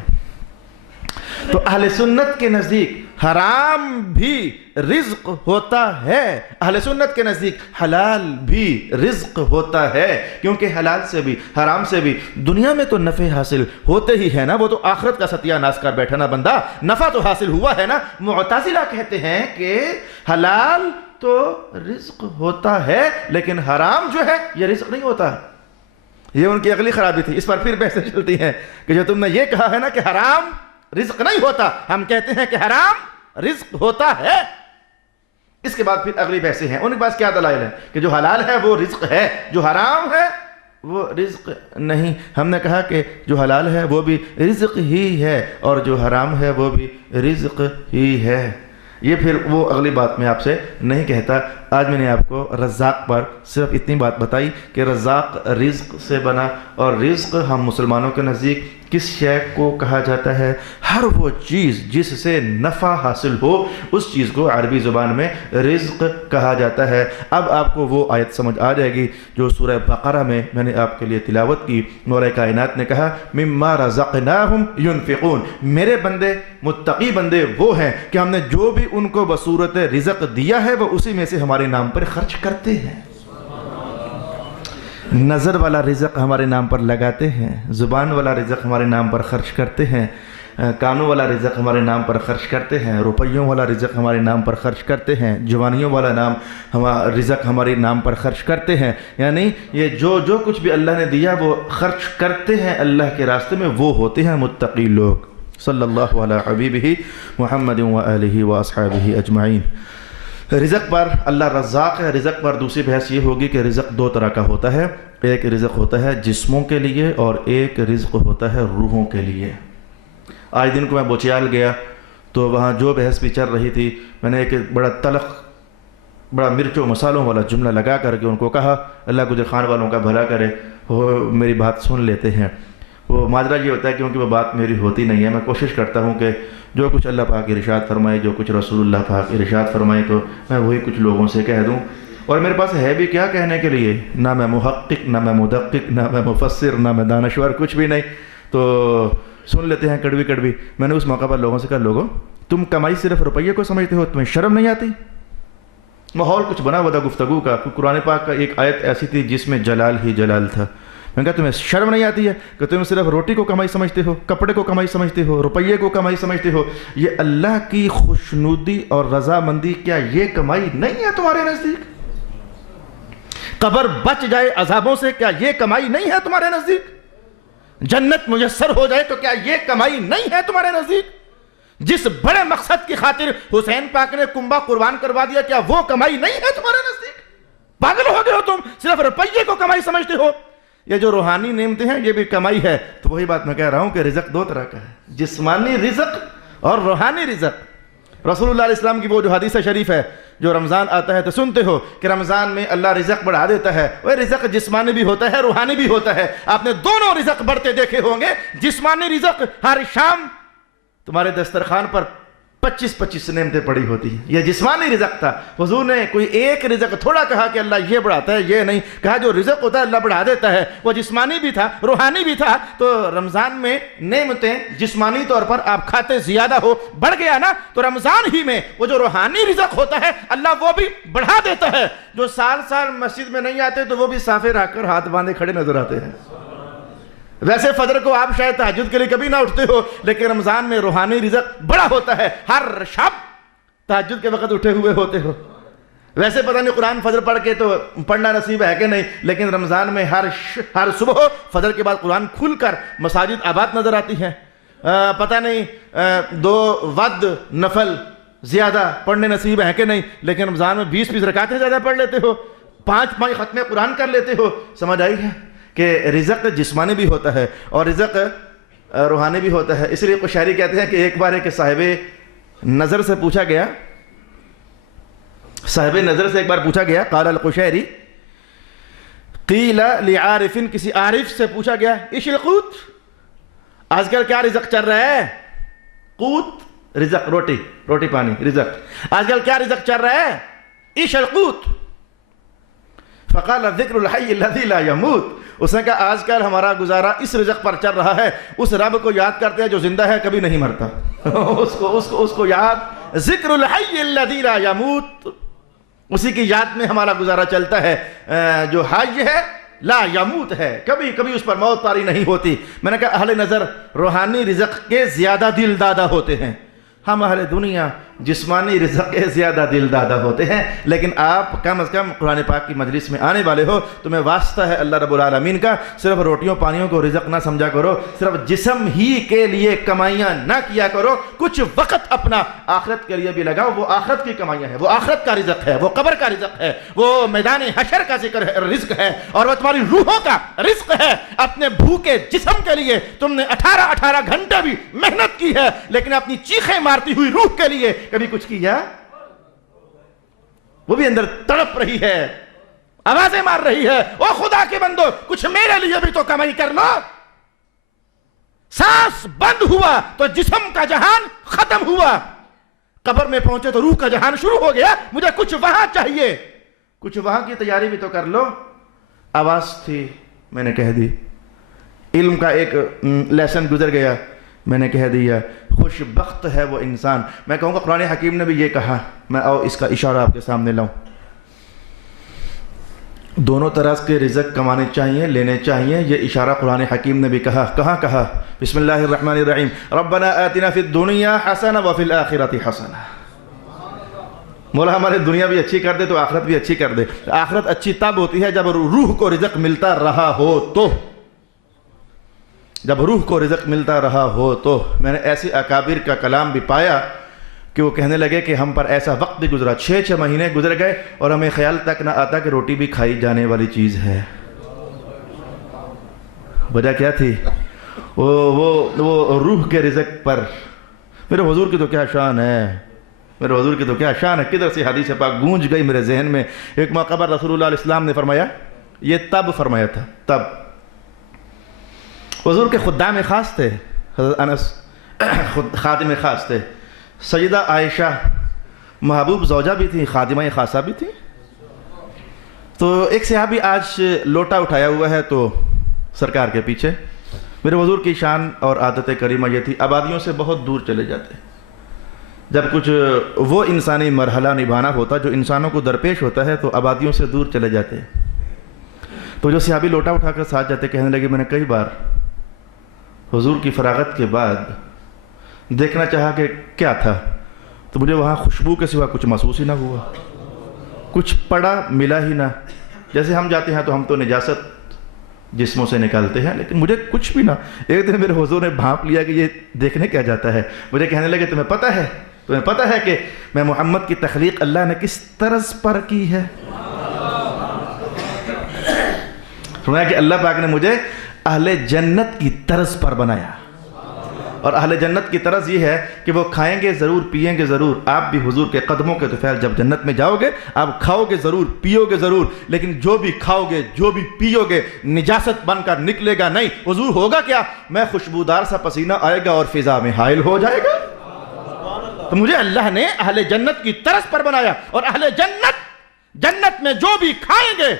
تو اہل سنت کے نزدیک حرام بھی رزق ہوتا ہے، اہل سنت کے نزدیک حلال بھی رزق ہوتا ہے، کیونکہ حلال سے بھی حرام سے بھی دنیا میں تو نفع حاصل ہوتے ہی ہے نا۔ وہ تو آخرت کا ستیہ ناش کر بیٹھا نا بندہ، نفع تو حاصل ہوا ہے نا۔ معتزلہ کہتے ہیں کہ حلال تو رزق ہوتا ہے لیکن حرام جو ہے یہ رزق نہیں ہوتا۔ یہ ان کی اگلی خرابی تھی، اس پر پھر بحثیں چلتی ہیں کہ جو تم نے یہ کہا ہے نا کہ حرام رزق نہیں ہوتا، ہم کہتے ہیں کہ حرام رزق ہوتا ہے۔ اس کے بعد پھر اگلی بحثیں ہیں، ان کے پاس کیا دلائل ہے کہ جو حلال ہے وہ رزق ہے، جو حرام ہے وہ رزق نہیں۔ ہم نے کہا کہ جو حلال ہے وہ بھی رزق ہی ہے اور جو حرام ہے وہ بھی رزق ہی ہے۔ یہ پھر وہ اگلی بات میں آپ سے نہیں کہتا۔ آج میں نے آپ کو رزاق پر صرف اتنی بات بتائی کہ رزاق رزق سے بنا، اور رزق ہم مسلمانوں کے نزدیک کس شے کو کہا جاتا ہے؟ ہر وہ چیز جس سے نفع حاصل ہو اس چیز کو عربی زبان میں رزق کہا جاتا ہے۔ اب آپ کو وہ آیت سمجھ آ جائے گی جو سورہ بقرہ میں نے آپ کے لیے تلاوت کی۔ مولا کائنات نے کہا مما رزقناہم ینفقون، میرے بندے متقی بندے وہ ہیں کہ ہم نے جو بھی ان کو بصورت رزق دیا ہے وہ اسی میں سے ہمارے نام پر خرچ کرتے ہیں۔ نظر والا رزق ہمارے نام پر لگاتے ہیں، زبان والا رزق ہمارے نام پر خرچ کرتے ہیں، کانوں والا رزق ہمارے نام پر خرچ کرتے ہیں، روپیوں والا رزق ہمارے نام پر خرچ کرتے ہیں، جوانیوں والا رزق ہمارے نام پر خرچ کرتے ہیں۔ یعنی یہ جو کچھ بھی اللہ نے دیا وہ خرچ کرتے ہیں اللہ کے راستے میں، وہ ہوتے ہیں متقی لوگ۔ صلی اللہ علی حبیبہ محمد وآلہ واصحابہ اجمعین۔ رزق پر اللہ رزاق ہے۔ رزق پر دوسری بحث یہ ہوگی کہ رزق دو طرح کا ہوتا ہے، ایک رزق ہوتا ہے جسموں کے لیے اور ایک رزق ہوتا ہے روحوں کے لیے۔ آج دن کو میں بوچیال گیا تو وہاں جو بحث بھی چل رہی تھی، میں نے ایک بڑا تلخ، بڑا مرچ و مسالوں والا جملہ لگا کر کے ان کو کہا اللہ گجر خان والوں کا بھلا کرے، وہ میری بات سن لیتے ہیں۔ وہ ماجرا یہ ہوتا ہے کیونکہ وہ بات میری ہوتی نہیں ہے، میں کوشش کرتا ہوں کہ جو کچھ اللہ پاک ارشاد فرمائے، جو کچھ رسول اللہ پاک ارشاد فرمائے تو میں وہی کچھ لوگوں سے کہہ دوں۔ اور میرے پاس ہے بھی کیا کہنے کے لیے، نہ میں محقق، نہ میں مدقق، نہ میں مفسر، نہ میں دانشور، کچھ بھی نہیں، تو سن لیتے ہیں کڑوی کڑوی۔ میں نے اس موقع پر لوگوں سے کہا لوگوں تم کمائی صرف روپیے کو سمجھتے ہو، تمہیں شرم نہیں آتی؟ ماحول کچھ بنا ہوا تھا گفتگو کا، قرآن پاک کا ایک آیت ایسی تھی جس میں جلال ہی جلال تھا۔ میں نے کہا تمہیں شرم نہیں آتی ہے کہ تم صرف روٹی کو کمائی سمجھتے ہو، کپڑے کو کمائی سمجھتے ہو، روپیے کو کمائی سمجھتے ہو؟ یہ اللہ کی خوشنودی اور رضامندی کیا یہ کمائی نہیں ہے تمہارے نزدیک؟ قبر بچ جائے عذابوں سے کیا یہ کمائی نہیں ہے تمہارے نزدیک؟ جنت میسر ہو جائے تو کیا یہ کمائی نہیں ہے تمہارے نزدیک؟ جس بڑے مقصد کی خاطر حسین پاک نے کنبہ قربان کروا دیا، کیا وہ کمائی نہیں ہے تمہارے نزدیک؟ پاگل ہو گئے ہو تم، صرف روپیے کو کمائی سمجھتے ہو۔ یہ جو روحانی نعمتیں ہیں یہ بھی کمائی ہے۔ تو وہی بات میں کہہ رہا ہوں کہ رزق دو طرح کا ہے، جسمانی رزق اور روحانی رزق۔ رسول اللہ علیہ السلام کی وہ جو حدیث شریف ہے، جو رمضان آتا ہے تو سنتے ہو کہ رمضان میں اللہ رزق بڑھا دیتا ہے۔ وہ رزق جسمانی بھی ہوتا ہے، روحانی بھی ہوتا ہے۔ آپ نے دونوں رزق بڑھتے دیکھے ہوں گے۔ جسمانی رزق ہر شام تمہارے دسترخوان پر 25 نعمتیں پڑی ہوتی ہیں، یہ جسمانی رزق تھا۔ حضور نے کوئی ایک رزق تھوڑا کہا کہ اللہ یہ بڑھاتا ہے، یہ نہیں کہا، جو رزق ہوتا ہے اللہ بڑھا دیتا ہے۔ وہ جسمانی بھی تھا، روحانی بھی تھا۔ تو رمضان میں نعمتیں جسمانی طور پر آپ کھاتے زیادہ ہو، بڑھ گیا نا، تو رمضان ہی میں وہ جو روحانی رزق ہوتا ہے اللہ وہ بھی بڑھا دیتا ہے۔ جو سال مسجد میں نہیں آتے تو وہ بھی صافے رکھ کر ہاتھ باندھے کھڑے نظر آتے ہیں۔ ویسے فجر کو آپ شاید تہجد کے لیے کبھی نہ اٹھتے ہو، لیکن رمضان میں روحانی رزق بڑا ہوتا ہے، ہر شب تہجد کے وقت اٹھے ہوئے ہوتے ہو۔ ویسے پتہ نہیں قرآن فجر پڑھ کے تو پڑھنا نصیب ہے کہ نہیں، لیکن رمضان میں ہر صبح فجر کے بعد قرآن کھل کر مساجد آباد نظر آتی ہیں۔ پتہ نہیں 2 وعد نفل زیادہ پڑھنے نصیب ہے کہ نہیں، لیکن رمضان میں 20 رکعتیں زیادہ پڑھ لیتے ہو، 5 ختم قرآن کر لیتے ہو۔ سمجھ آئی ہے کہ رزق جسمانی بھی ہوتا ہے اور رزق روحانی بھی ہوتا ہے۔ اس لیے کچھ شاعری کہتے ہیں کہ ایک بار ایک صاحب نظر سے پوچھا گیا، ایک بار پوچھا گیا، قال القشیری قیل لعارف، کسی عارف سے پوچھا گیا، ایش القوت، آج کل کیا رزق چل رہا ہے؟ قوت رزق، روٹی پانی رزق، آج کل کیا رزق چل رہا ہے؟ ایش القوت، فقال ذکر الحی الذی لا یموت، اس نے کہا آج کل ہمارا گزارا اس رزق پر چل رہا ہے، اس رب کو یاد کرتے ہیں جو زندہ ہے کبھی نہیں مرتا، اس کو یاد، ذکر الحی الذی لا یموت، اسی کی یاد میں ہمارا گزارا چلتا ہے، جو حی ہے لا یموت ہے، کبھی اس پر موت طاری نہیں ہوتی۔ میں نے کہا اہل نظر روحانی رزق کے زیادہ دل دادا ہوتے ہیں، ہم اہل دنیا جسمانی رزق کے زیادہ دل دادا ہوتے ہیں۔ لیکن آپ کم از کم قرآن پاک کی مجلس میں آنے والے ہو، تمہیں واسطہ ہے اللہ رب العالمین کا، صرف روٹیوں پانیوں کو رزق نہ سمجھا کرو، صرف جسم ہی کے لیے کمائیاں نہ کیا کرو، کچھ وقت اپنا آخرت کے لیے بھی لگاؤ۔ وہ آخرت کی کمائیاں ہیں، وہ آخرت کا رزق ہے، وہ قبر کا رزق ہے، وہ میدان حشر کا ذکر ہے، رزق ہے، اور وہ تمہاری روحوں کا رزق ہے۔ اپنے بھوکے جسم کے لیے تم نے 18 گھنٹے بھی محنت کی ہے، لیکن اپنی چیخیں مارتی ہوئی روح کے لیے کبھی کچھ کیا؟ وہ بھی اندر تڑپ رہی ہے، آوازیں مار رہی ہے، او خدا کے بندو کچھ میرے لیے بھی تو کمائی کر لو۔ سانس بند ہوا تو جسم کا جہان ختم ہوا، قبر میں پہنچے تو روح کا جہان شروع ہو گیا، مجھے کچھ وہاں چاہیے، کچھ وہاں کی تیاری بھی تو کر لو۔ آواز تھی، میں نے کہہ دی، علم کا ایک لیسن گزر گیا، میں نے کہہ دیا، خوش بخت ہے وہ انسان۔ میں کہوں گا قرآن حکیم نے بھی یہ کہا، میں اس کا اشارہ آپ کے سامنے لاؤں۔ دونوں طرح کے رزق کمانے چاہیے، لینے چاہیے، یہ اشارہ قرآن حکیم نے بھی کہا۔ کہاں کہا؟ بسم اللہ الرحمن الرحیم، ربنا آتنا فی الدنیا حسنہ وفی الآخرۃ حسنہ۔ مولا ہمارے دنیا بھی اچھی کر دے تو آخرت بھی اچھی کر دے۔ آخرت اچھی تب ہوتی ہے جب روح کو رزق ملتا رہا ہو تو، جب روح کو رزق ملتا رہا ہو تو۔ میں نے ایسی اکابر کا کلام بھی پایا کہ وہ کہنے لگے کہ ہم پر ایسا وقت بھی گزرا، 6 مہینے گزر گئے اور ہمیں خیال تک نہ آتا کہ روٹی بھی کھائی جانے والی چیز ہے۔ وجہ کیا تھی؟ وہ روح کے رزق پر۔ میرے حضور کی تو کیا شان ہے، میرے حضور کی تو کیا شان ہے۔ کدھر سے حدیث پاک گونج گئی میرے ذہن میں۔ ایک موقع پر رسول اللہ علیہ السلام نے فرمایا، یہ تب فرمایا تھا، تب حضور کے خدام خاص تھے، حضرت انس خادم خاص تھے، سیدہ عائشہ محبوب زوجہ بھی تھی، خادمہ خاصہ بھی تھی۔ تو ایک صحابی آج لوٹا اٹھایا ہوا ہے تو سرکار کے پیچھے۔ میرے حضور کی شان اور عادت کریمہ یہ تھی، آبادیوں سے بہت دور چلے جاتے، جب کچھ وہ انسانی مرحلہ نبھانا ہوتا جو انسانوں کو درپیش ہوتا ہے تو آبادیوں سے دور چلے جاتے۔ تو جو صحابی لوٹا اٹھا کر ساتھ جاتے، کہنے لگے میں نے کئی بار حضور کی فراغت کے بعد دیکھنا چاہا کہ کیا تھا، تو مجھے وہاں خوشبو کے سوا کچھ محسوس ہی نہ ہوا، کچھ پڑا ملا ہی نہ۔ جیسے ہم جاتے ہیں تو ہم تو نجاست جسموں سے نکلتے ہیں، لیکن مجھے کچھ بھی نہ. ایک دن میرے حضور نے بھانپ لیا کہ یہ دیکھنے کیا جاتا ہے. مجھے کہنے لگے تمہیں پتہ ہے کہ میں محمد کی تخلیق اللہ نے کس طرز پر کی ہے؟ فرمایا کہ اللہ پاک نے مجھے اہل جنت کی طرز پر بنایا، اور اہل جنت کی طرز یہ ہے کہ وہ کھائیں گے ضرور، پئیں گے ضرور. آپ بھی حضور کے قدموں کے طفیل جب جنت میں جاؤ گے آپ کھاؤ گے ضرور، پیو گے ضرور، لیکن جو بھی کھاؤ گے جو بھی پیو گے نجاست بن کر نکلے گا نہیں. حضور ہوگا کیا؟ میں خوشبودار سا پسینہ آئے گا اور فضا میں حائل ہو جائے گا. تو مجھے اللہ نے اہل جنت کی طرز پر بنایا، اور اہل جنت میں جو بھی کھائیں گے،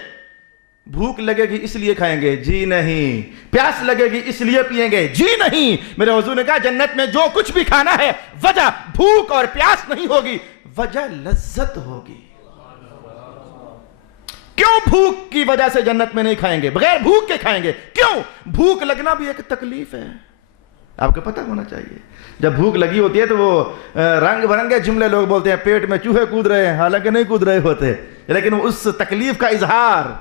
بھوک لگے گی اس لیے کھائیں گے؟ جی نہیں. پیاس لگے گی اس لیے پیئیں گے؟ جی نہیں. میرے حضور نے کہا جنت میں جو کچھ بھی کھانا ہے وجہ بھوک اور پیاس نہیں ہوگی، وجہ لذت ہوگی. کیوں بھوک کی وجہ سے جنت میں نہیں کھائیں گے؟ بغیر بھوک کے کھائیں گے. کیوں؟ بھوک لگنا بھی ایک تکلیف ہے، آپ کو پتہ ہونا چاہیے. جب بھوک لگی ہوتی ہے تو وہ رنگ برنگے جملے لوگ بولتے ہیں، پیٹ میں چوہے کود رہے ہیں، حالانکہ نہیں کود رہے ہوتے، لیکن اس تکلیف کا اظہار.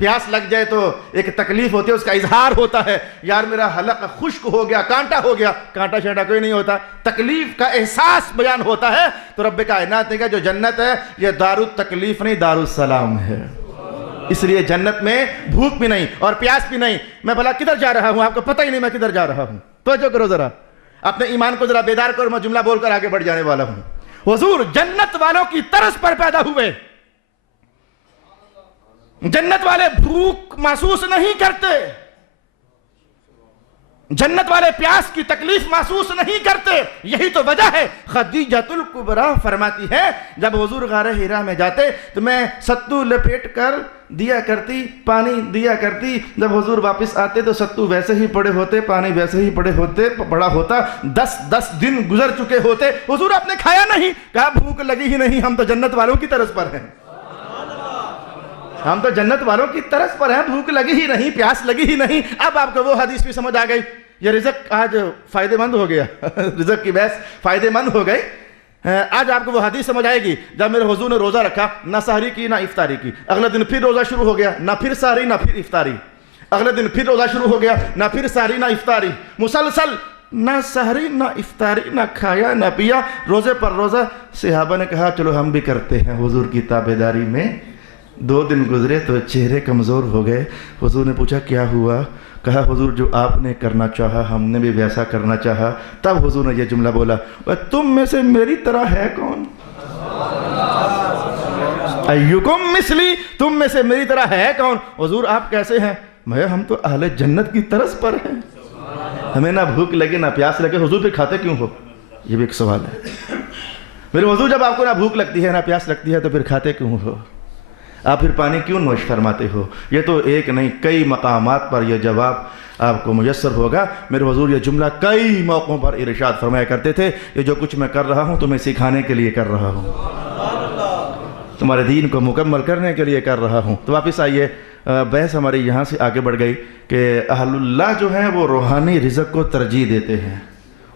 پیاس لگ جائے تو ایک تکلیف ہوتی ہے، اس کا اظہار ہوتا ہے. یار میرا حلق خشک ہو گیا، کانٹا ہو گیا. کانٹا شانٹا کوئی نہیں ہوتا، تکلیف کا احساس بیان ہوتا ہے. تو رب کائنات نے کہا جو جنت ہے یہ دار التکلیف نہیں، دار السلام ہے. اس لیے جنت میں بھوک بھی نہیں اور پیاس بھی نہیں. میں بھلا کدھر جا رہا ہوں؟ آپ کو پتہ ہی نہیں میں کدھر جا رہا ہوں. توجہ کرو ذرا، اپنے ایمان کو ذرا بیدار کرو. میں جملہ بول کر آگے بڑھ جانے والا ہوں. حضور جنت والوں کی طرز پر پیدا ہوئے. جنت والے بھوک محسوس نہیں کرتے، جنت والے پیاس کی تکلیف محسوس نہیں کرتے. یہی تو وجہ ہے خدیجۃ الکبریٰ فرماتی ہے جب حضور غار حرا میں جاتے تو میں ستو لپیٹ کر دیا کرتی، پانی دیا کرتی. جب حضور واپس آتے تو ستو ویسے ہی پڑے ہوتے، پانی ویسے ہی پڑا ہوتا. 10 دن گزر چکے ہوتے. حضور آپ نے کھایا نہیں؟ کہا بھوک لگی ہی نہیں، ہم تو جنت والوں کی طرز پر ہیں. ہم تو جنت والوں کی طرز پر ہیں، بھوک لگی ہی نہیں، پیاس لگی ہی نہیں. اب آپ کو وہ حدیث بھی سمجھ آ گئی. یہ رزق آج فائدے مند ہو گیا، رزق کی بحث فائدے مند ہو گئی. آج آپ کو وہ حدیث سمجھ آئے گی جب میرے حضور نے روزہ رکھا، نہ سحری کی نہ افطاری کی. اگلے دن پھر روزہ شروع ہو گیا، نہ پھر سحری نہ پھر افطاری. اگلے دن پھر روزہ شروع ہو گیا، نہ پھر سحری نہ افطاری. مسلسل نہ سحری نہ افطاری، نہ کھایا نہ پیا، روزے پر روزہ. صحابہ نے کہا چلو ہم بھی کرتے ہیں حضور کی تابعداری میں. 2 دن گزرے تو چہرے کمزور ہو گئے. حضور نے پوچھا کیا ہوا؟ کہا حضور جو آپ نے کرنا چاہا ہم نے بھی ویسا کرنا چاہا. تب حضور نے یہ جملہ بولا، تم میں سے میری طرح ہے کون؟ ایکم مثلی، تم میں سے میری طرح ہے کون؟ حضور آپ کیسے ہیں؟ ہم تو اہل جنت کی طرز پر ہیں، ہمیں نہ بھوک لگے نہ پیاس لگے. حضور پھر کھاتے کیوں ہو؟ یہ بھی ایک سوال ہے. میرے حضور جب آپ کو نہ بھوک لگتی ہے نہ پیاس لگتی ہے تو پھر کھاتے کیوں ہو؟ آپ پھر پانی کیوں نوش فرماتے ہو؟ یہ تو ایک نہیں کئی مقامات پر یہ جواب آپ کو میسر ہوگا. میرے حضور یہ جملہ کئی موقعوں پر ارشاد فرمایا کرتے تھے، یہ جو کچھ میں کر رہا ہوں تمہیں سکھانے کے لیے کر رہا ہوں، تمہارے دین کو مکمل کرنے کے لیے کر رہا ہوں. تو واپس آئیے، بحث ہماری یہاں سے آگے بڑھ گئی کہ اہل اللہ جو ہیں وہ روحانی رزق کو ترجیح دیتے ہیں.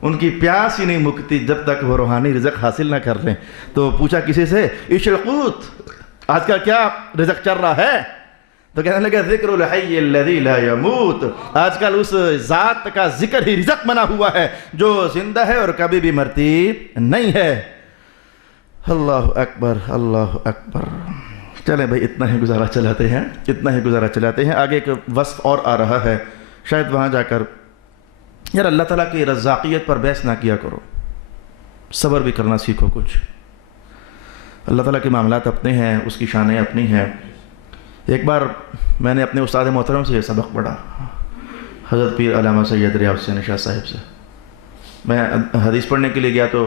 ان کی پیاس ہی نہیں مکتی جب تک وہ روحانی رزق حاصل نہ کر لیں. تو پوچھا کسی سے اشرقوت آج کل کیا رزق چل رہا ہے؟ تو کہنے لگا ذکر الحی الذی لا یموت. آج کل اس ذات کا ذکر ہی رزق بنا ہوا ہے جو زندہ ہے اور کبھی بھی مرتی نہیں ہے. اللہ اکبر، اللہ اکبر. چلیں بھائی اتنا ہی گزارا چلاتے ہیں. آگے ایک وصف اور آ رہا ہے، شاید وہاں جا کر یار اللہ تعالیٰ کی رزاقیت پر بحث نہ کیا کرو، صبر بھی کرنا سیکھو. کچھ اللہ تعالیٰ کے معاملات اپنے ہیں، اس کی شانیں اپنی ہیں. ایک بار میں نے اپنے استاد محترم سے یہ سبق پڑھا، حضرت پیر علامہ سید ریاض حسین شاہ صاحب سے. میں حدیث پڑھنے کے لیے گیا تو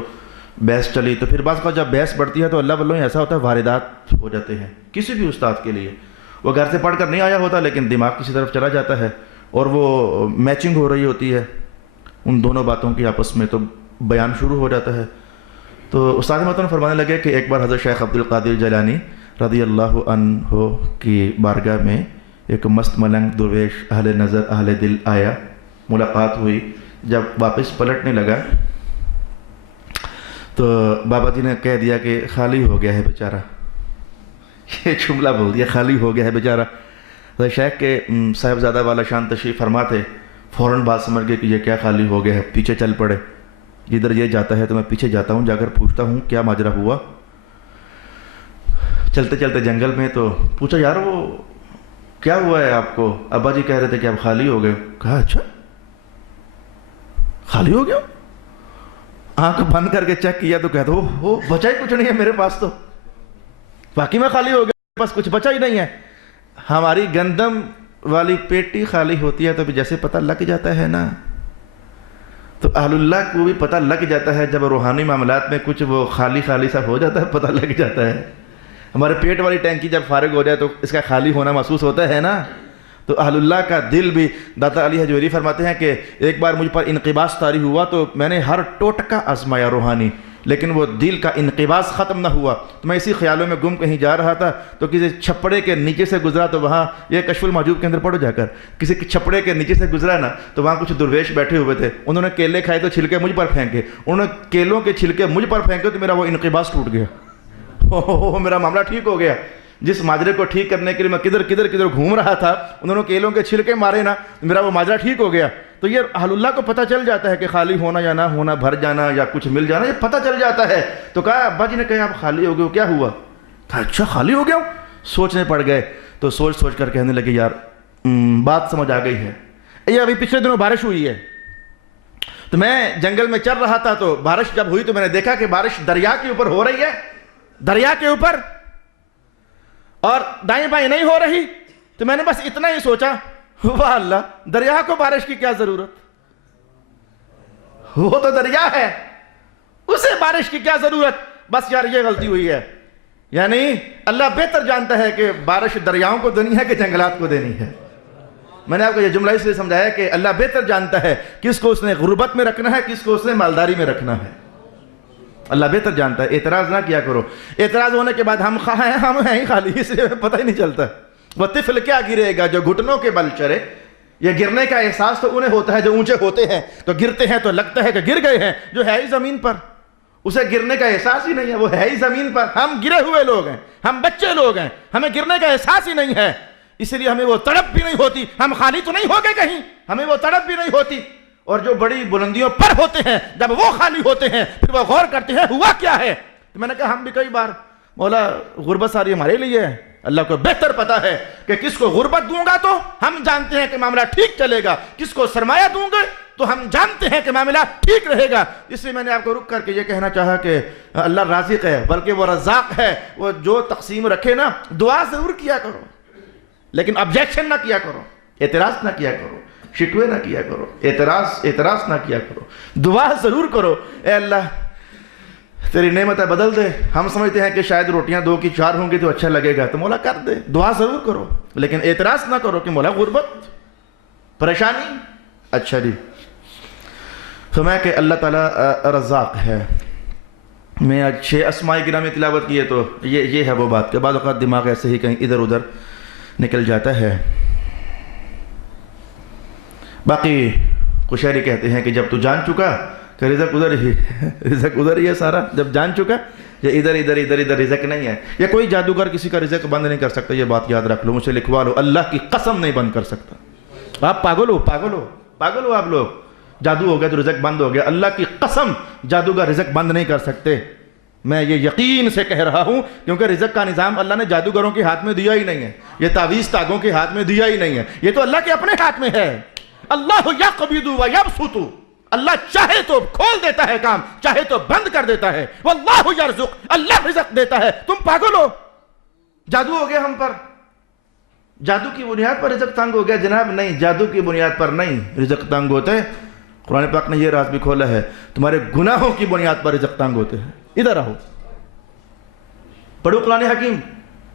بحث چلی. تو پھر بعض کا جب بحث بڑھتی ہے تو اللہ والوں ایسا ہوتا ہے واردات ہو جاتے ہیں کسی بھی استاد کے لیے. وہ گھر سے پڑھ کر نہیں آیا ہوتا لیکن دماغ کسی طرف چلا جاتا ہے اور وہ میچنگ ہو رہی ہوتی ہے ان دونوں باتوں کی آپس میں، تو بیان شروع ہو جاتا ہے. تو استاد محترم فرمانے لگے کہ ایک بار حضرت شیخ عبد القادر جیلانی رضی اللہ عنہ کی بارگاہ میں ایک مست ملنگ درویش اہل نظر اہل دل آیا، ملاقات ہوئی. جب واپس پلٹنے لگا تو بابا جی نے کہہ دیا کہ خالی ہو گیا ہے بیچارہ. یہ جملہ بول دیا، خالی ہو گیا ہے بیچارہ. شیخ کے صاحبزادہ والا شان تشریف فرما تھے، فوراً بات سمجھ گئے کہ یہ کیا خالی ہو گیا ہے، پیچھے چل پڑے. جدھر یہ جاتا ہے تو میں پیچھے جاتا ہوں، جا کر پوچھتا ہوں کیا ماجرا ہوا. چلتے چلتے جنگل میں تو پوچھا یار وہ کیا ہوا ہے آپ کو؟ ابا جی کہہ رہے تھے کہ آپ خالی ہو گئے. کہا اچھا خالی ہو گیا؟ آنکھ بند کر کے چیک کیا تو کہتا ہو بچا ہی کچھ نہیں ہے میرے پاس، تو باقی میں خالی ہو گیا، میرے پاس کچھ بچا ہی نہیں ہے. ہماری گندم والی پیٹی خالی ہوتی ہے تو بھی جیسے پتہ لگ جاتا ہے نا، تو اہل اللہ کو بھی پتہ لگ جاتا ہے جب روحانی معاملات میں کچھ وہ خالی سا ہو جاتا ہے، پتہ لگ جاتا ہے. ہمارے پیٹ والی ٹینکی جب فارغ ہو جائے تو اس کا خالی ہونا محسوس ہوتا ہے نا. تو اہل اللہ کا دل بھی، داتا علی حجویری فرماتے ہیں کہ ایک بار مجھ پر انقباض طاری ہوا تو میں نے ہر ٹوٹکا آزمایا روحانی، لیکن وہ دل کا انقباض ختم نہ ہوا. تو میں اسی خیالوں میں گم کہیں جا رہا تھا تو کسی چھپڑے کے نیچے سے گزرا، تو وہاں یہ کشف المحجوب کے اندر پڑھو جا کر، کسی چھپڑے کے نیچے سے گزرا نا تو وہاں کچھ درویش بیٹھے ہوئے تھے. انہوں نے کیلے کھائے تو چھلکے مجھ پر پھینکے، انہوں نے کیلوں کے چھلکے مجھ پر پھینکے تو میرا وہ انقباض ٹوٹ گیا. میرا معاملہ ٹھیک ہو گیا. جس ماجرے کو ٹھیک کرنے کے لیے میں کدھر گھوم رہا تھا، انہوں نے کیلوں کے چھلکے مارے نا، میرا وہ ماجرا ٹھیک ہو گیا. تو یہ اہل اللہ کو پتہ چل جاتا ہے کہ خالی ہونا یا نہ ہونا، بھر جانا یا کچھ مل جانا، یہ پتہ چل جاتا ہے. تو کہا ابا جی نے کہا آپ خالی ہو گئے ہو، کیا ہوا؟ کہا اچھا خالی ہو گیا ہوں. سوچنے پڑ گئے تو سوچ کر کہنے لگے یار بات سمجھ آ گئی ہے. یہ ابھی پچھلے دنوں بارش ہوئی ہے، تو میں جنگل میں چل رہا تھا، تو بارش جب ہوئی تو میں نے دیکھا کہ بارش دریا کے اوپر ہو رہی ہے، دریا کے اوپر، اور دائیں بائیں نہیں ہو رہی. تو میں نے بس اتنا ہی سوچا، واہ اللہ، دریا کو بارش کی کیا ضرورت، وہ تو دریا ہے، اسے بارش کی کیا ضرورت. بس یار یہ غلطی ہوئی ہے. یعنی اللہ بہتر جانتا ہے کہ بارش دریاؤں کو دینی ہے کہ جنگلات کو دینی ہے. میں نے آپ کو یہ جملہ اس لیے سمجھایا کہ اللہ بہتر جانتا ہے کس کو اس نے غربت میں رکھنا ہے، کس کو اس نے مالداری میں رکھنا ہے. اللہ بہتر جانتا ہے. اعتراض نہ کیا کرو. اعتراض ہونے کے بعد ہم ہیں ہی خالی، اس لیے پتہ ہی نہیں چلتا. وہ طفل کیا گرے گا جو گھٹنوں کے بل چرے. یہ گرنے کا احساس تو انہیں ہوتا ہے جو اونچے ہوتے ہیں، تو گرتے ہیں تو لگتا ہے کہ گر گئے ہیں. جو ہے ہی زمین پر، اسے گرنے کا احساس ہی نہیں ہے، وہ ہے ہی زمین پر. ہم گرے ہوئے لوگ ہیں، ہم بچے لوگ ہیں، ہمیں گرنے کا احساس ہی نہیں ہے، اس لیے ہمیں وہ تڑپ بھی نہیں ہوتی. ہم خالی تو نہیں ہو گئے کہیں، ہمیں وہ تڑپ بھی نہیں ہوتی. اور جو بڑی بلندیوں پر ہوتے ہیں جب وہ خالی ہوتے ہیں پھر وہ غور کرتے ہیں ہوا کیا ہے. تو میں نے کہا ہم بھی کئی بار مولا غربت ساری ہمارے لیے ہے. اللہ کو بہتر پتا ہے کہ کس کو غربت دوں گا تو ہم جانتے ہیں کہ معاملہ ٹھیک چلے گا، کس کو سرمایہ دوں گے تو ہم جانتے ہیں کہ معاملہ ٹھیک رہے گا. اس لیے میں نے آپ کو رک کر کے یہ کہنا چاہا کہ اللہ رازق ہے، بلکہ وہ رزاق ہے. وہ جو تقسیم رکھے نا، دعا ضرور کیا کرو لیکن آبجیکشن نہ کیا کرو، اعتراض نہ کیا کرو، شکوے نہ کیا کرو، اعتراض نہ کیا کرو. دعا ضرور کرو، اے اللہ تیری نعمتیں بدل دے. ہم سمجھتے ہیں کہ شاید روٹیاں 2 کی 4 ہوں گی تو اچھا لگے گا، تو مولا کر دے. دعا ضرور کرو لیکن اعتراض نہ کرو کہ مولا غربت، پریشانی. اچھا جی، فرمایا کہ اللہ تعالیٰ رزاق ہے. میں آج 6 اسماء گرامی تلاوت کی ہے تو یہ ہے وہ بات کہ بعض اوقات دماغ ایسے ہی کہیں ادھر ادھر نکل جاتا ہے. باقی قشیری کہتے ہیں کہ جب تو جان چکا کہ رزق ادھر ہی ہے سارا، جب جان چکا یہ ادھر رزق نہیں ہے. یا کوئی جادوگر کسی کا رزق بند نہیں کر سکتا، یہ بات یاد رکھ لو، مجھ سے لکھوا لو، اللہ کی قسم نہیں بند کر سکتا. آپ پاگل ہو آپ لوگ. جادو ہو گیا تو رزق بند ہو گیا، اللہ کی قسم جادوگر رزق بند نہیں کر سکتے. میں یہ یقین سے کہہ رہا ہوں کیونکہ رزق کا نظام اللہ نے جادوگروں کے ہاتھ میں دیا ہی نہیں ہے، یہ تعویذ تاگوں کے ہاتھ میں دیا ہی نہیں ہے، یہ تو اللہ کے اپنے ہاتھ میں ہے. اللہ یقبض و یبسط، اللہ چاہے تو کھول دیتا ہے کام، چاہے تو بند کر دیتا ہے. واللہ یرزق، اللہ رزق دیتا ہے. تم پاگل ہو، جادو ہو گیا ہم پر، جادو کی بنیاد پر رزق تنگ ہو گیا. جناب نہیں، جادو کی بنیاد پر نہیں رزق تنگ ہوتے. قرآن پاک نے یہ راز بھی کھولا ہے، تمہارے گناہوں کی بنیاد پر رزق تنگ ہوتے ہیں. ادھر آؤ پڑھو قرآن حکیم،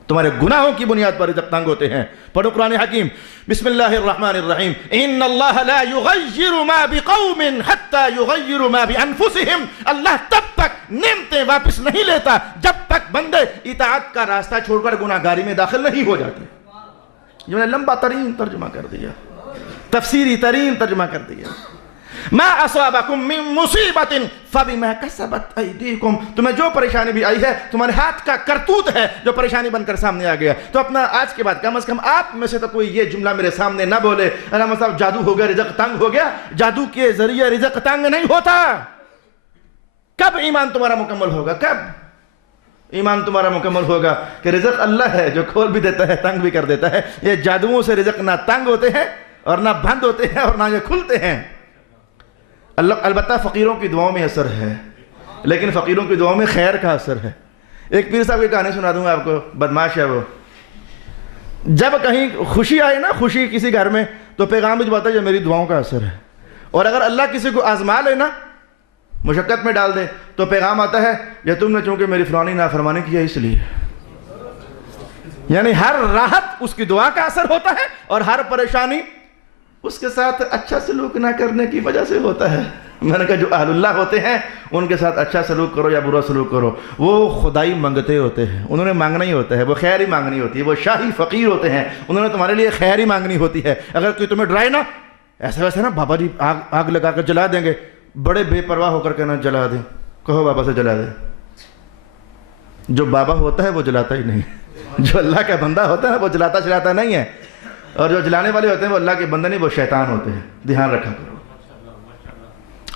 تمہارے گناہوں کی بنیاد پر رزق تنگ ہوتے ہیں. پڑھو قرآن حکیم. بسم اللہ الرحمن الرحیم. ان اللہ لا یغیر ما بقوم حتی یغیروا ما بانفسہم. اللہ تب تک نعمتیں واپس نہیں لیتا جب تک بندے اطاعت کا راستہ چھوڑ کر گناہگاری میں داخل نہیں ہو جاتے. یہ میں نے لمبا ترین ترجمہ کر دیا، تفسیری ترین ترجمہ کر دیا. ما اصابکم من مصیبت فبما کسبت ایدیکم، تمہیں جو پریشانی بھی آئی ہے تمہارے ہاتھ کا کرتوت ہے جو پریشانی بن کر سامنے آ گیا. تو اپنا آج کے بعد کم از کم آپ میں سے تو کوئی یہ جملہ میرے سامنے نہ بولے علامہ صاحب جادو ہو گیا رزق تنگ ہو گیا. جادو کے ذریعے رزق تنگ نہیں ہوتا. کب ایمان تمہارا مکمل ہوگا؟ کب ایمان تمہارا مکمل ہوگا کہ رزق اللہ ہے جو کھول بھی دیتا ہے تنگ بھی کر دیتا ہے. یہ جادوؤں سے رزق نہ تنگ ہوتے ہیں اور نہ بند ہوتے ہیں اور نہ یہ کھلتے ہیں. البتہ فقیروں کی دعاؤں میں اثر ہے، لیکن فقیروں کی دعاؤں میں خیر کا اثر ہے. ایک پیر صاحب کی کہانی سنا دوں گا آپ کو، بدماش ہے وہ. جب کہیں خوشی آئے نا، خوشی کسی گھر میں، تو پیغام بھجواتا ہے یہ میری دعاؤں کا اثر ہے. اور اگر اللہ کسی کو آزما لے نا، مشقت میں ڈال دے، تو پیغام آتا ہے یہ تم نے چونکہ میری فلانی نافرمانی کی ہے اس لیے. یعنی ہر راحت اس کی دعا کا اثر ہوتا ہے اور ہر پریشانی اس کے ساتھ اچھا سلوک نہ کرنے کی وجہ سے ہوتا ہے. میں نے کہا جو اہل اللہ ہوتے ہیں ان کے ساتھ اچھا سلوک کرو یا برا سلوک کرو، وہ خدائی منگتے ہوتے ہیں. انہوں نے مانگنا ہی ہوتا ہے، وہ خیر ہی مانگنی ہوتی ہے. وہ شاہی فقیر ہوتے ہیں، انہوں نے تمہارے لیے خیر ہی مانگنی ہوتی ہے. اگر کوئی تمہیں ڈرائے نا ایسا ویسا نا، بابا جی آگ لگا کر جلا دیں گے، بڑے بے پرواہ ہو کر کے نا جلا دیں، کہو بابا سے جلا دیں. جو بابا ہوتا ہے وہ جلاتا ہی نہیں. جو اللہ کا بندہ ہوتا ہے وہ جلاتا چلاتا نہیں ہے، اور جو جلانے والے ہوتے ہیں وہ اللہ کے بندے نہیں، وہ شیطان ہوتے ہیں. دھیان رکھا کرو.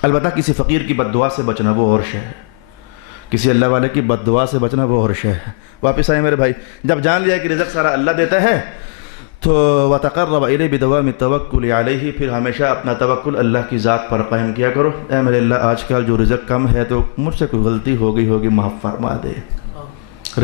البتہ کسی فقیر کی بد دعا سے بچنا وہ اور شے ہے، کسی اللہ والے کی بد دعا سے بچنا وہ اور شے ہے. واپس آئے میرے بھائی، جب جان لیا کہ رزق سارا اللہ دیتا ہے تو وَتَقَرَّبَ إِلَيْهِ بِدَوَامِ التَّوَكُّلِ عَلَيْهِ، پھر ہمیشہ اپنا توکل اللہ کی ذات پر قائم کیا کرو. اے میرے اللہ آج کل جو رزق کم ہے تو مجھ سے کوئی غلطی ہو گئی ہوگی، معاف فرما دے.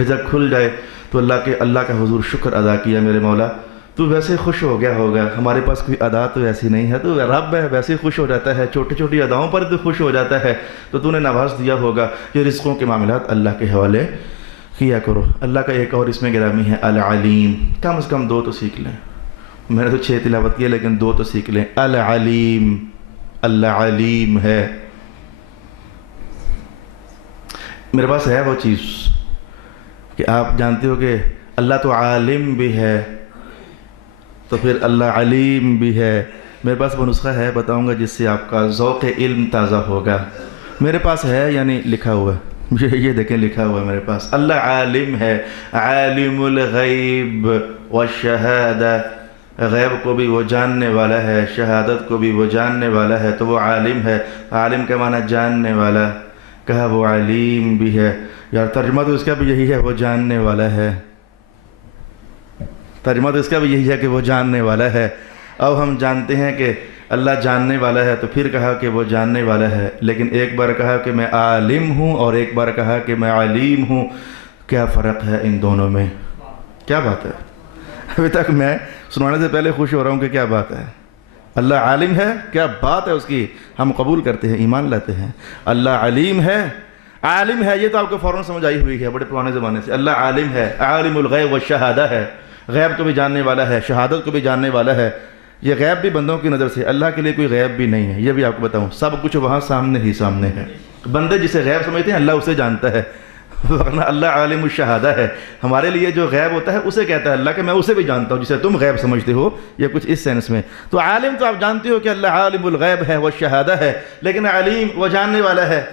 رزق کھل جائے تو اللہ کا حضور شکر ادا کیا، میرے مولا تو ویسے خوش ہو گیا ہوگا، ہمارے پاس کوئی ادا تو ایسی نہیں ہے، تو رب ہے ویسے خوش ہو جاتا ہے، چھوٹی چھوٹی اداؤں پر تو خوش ہو جاتا ہے، تو نے نواز دیا ہوگا. یہ رزقوں کے معاملات اللہ کے حوالے کیا کرو. اللہ کا ایک اور اسم گرامی ہے العلیم. کم از کم 2 تو سیکھ لیں. میں نے تو 6 تلاوت کیا لیکن 2 تو سیکھ لیں. العلیم، اللہ علیم ہے. میرے پاس ہے وہ چیز کہ آپ جانتے ہو کہ اللہ تو عالم بھی ہے تو پھر اللہ علیم بھی ہے. میرے پاس وہ نسخہ ہے، بتاؤں گا جس سے آپ کا ذوق علم تازہ ہوگا. میرے پاس ہے، یعنی لکھا ہوا ہے، یہ دیکھیں لکھا ہوا ہے میرے پاس. اللہ عالم ہے، عالم الغیب والشہادہ، غیب کو بھی وہ جاننے والا ہے، شہادت کو بھی وہ جاننے والا ہے، تو وہ عالم ہے. عالم کا معنی جاننے والا، کہا وہ علیم بھی ہے. یار ترجمہ تو اس کا بھی یہی ہے، وہ جاننے والا ہے. ترجمہ تو اس کا بھی یہی ہے کہ وہ جاننے والا ہے. اب ہم جانتے ہیں کہ اللہ جاننے والا ہے، تو پھر کہا کہ وہ جاننے والا ہے، لیکن ایک بار کہا کہ میں عالم ہوں اور ایک بار کہا کہ میں علیم ہوں. کیا فرق ہے ان دونوں میں؟ کیا بات ہے؟ ابھی تک میں سنانے سے پہلے خوش ہو رہا ہوں کہ کیا بات ہے. اللہ عالم ہے، کیا بات ہے اس کی، ہم قبول کرتے ہیں، ایمان لاتے ہیں. اللہ علیم ہے، عالم ہے، یہ تو آپ کو فوراً سمجھ آئی ہوئی ہے بڑے پرانے زمانے سے. اللہ عالم ہے، عالم الغیب والشہادہ ہے، غیب کو بھی جاننے والا ہے، شہادت کو بھی جاننے والا ہے. یہ غیب بھی بندوں کی نظر سے، اللہ کے لیے کوئی غیب بھی نہیں ہے. یہ بھی آپ کو بتاؤں، سب کچھ وہاں سامنے ہی سامنے ہے. بندے جسے غیب سمجھتے ہیں اللہ اسے جانتا ہے، ورنہ اللہ عالم الشہادہ ہے. ہمارے لیے جو غیب ہوتا ہے اسے کہتا ہے اللہ کہ میں اسے بھی جانتا ہوں جسے تم غیب سمجھتے ہو. یہ کچھ اس سینس میں. تو عالم تو آپ جانتے ہو کہ اللہ عالم الغیب ہے، وہ شہادہ ہے، لیکن علیم وہ جاننے والا ہے.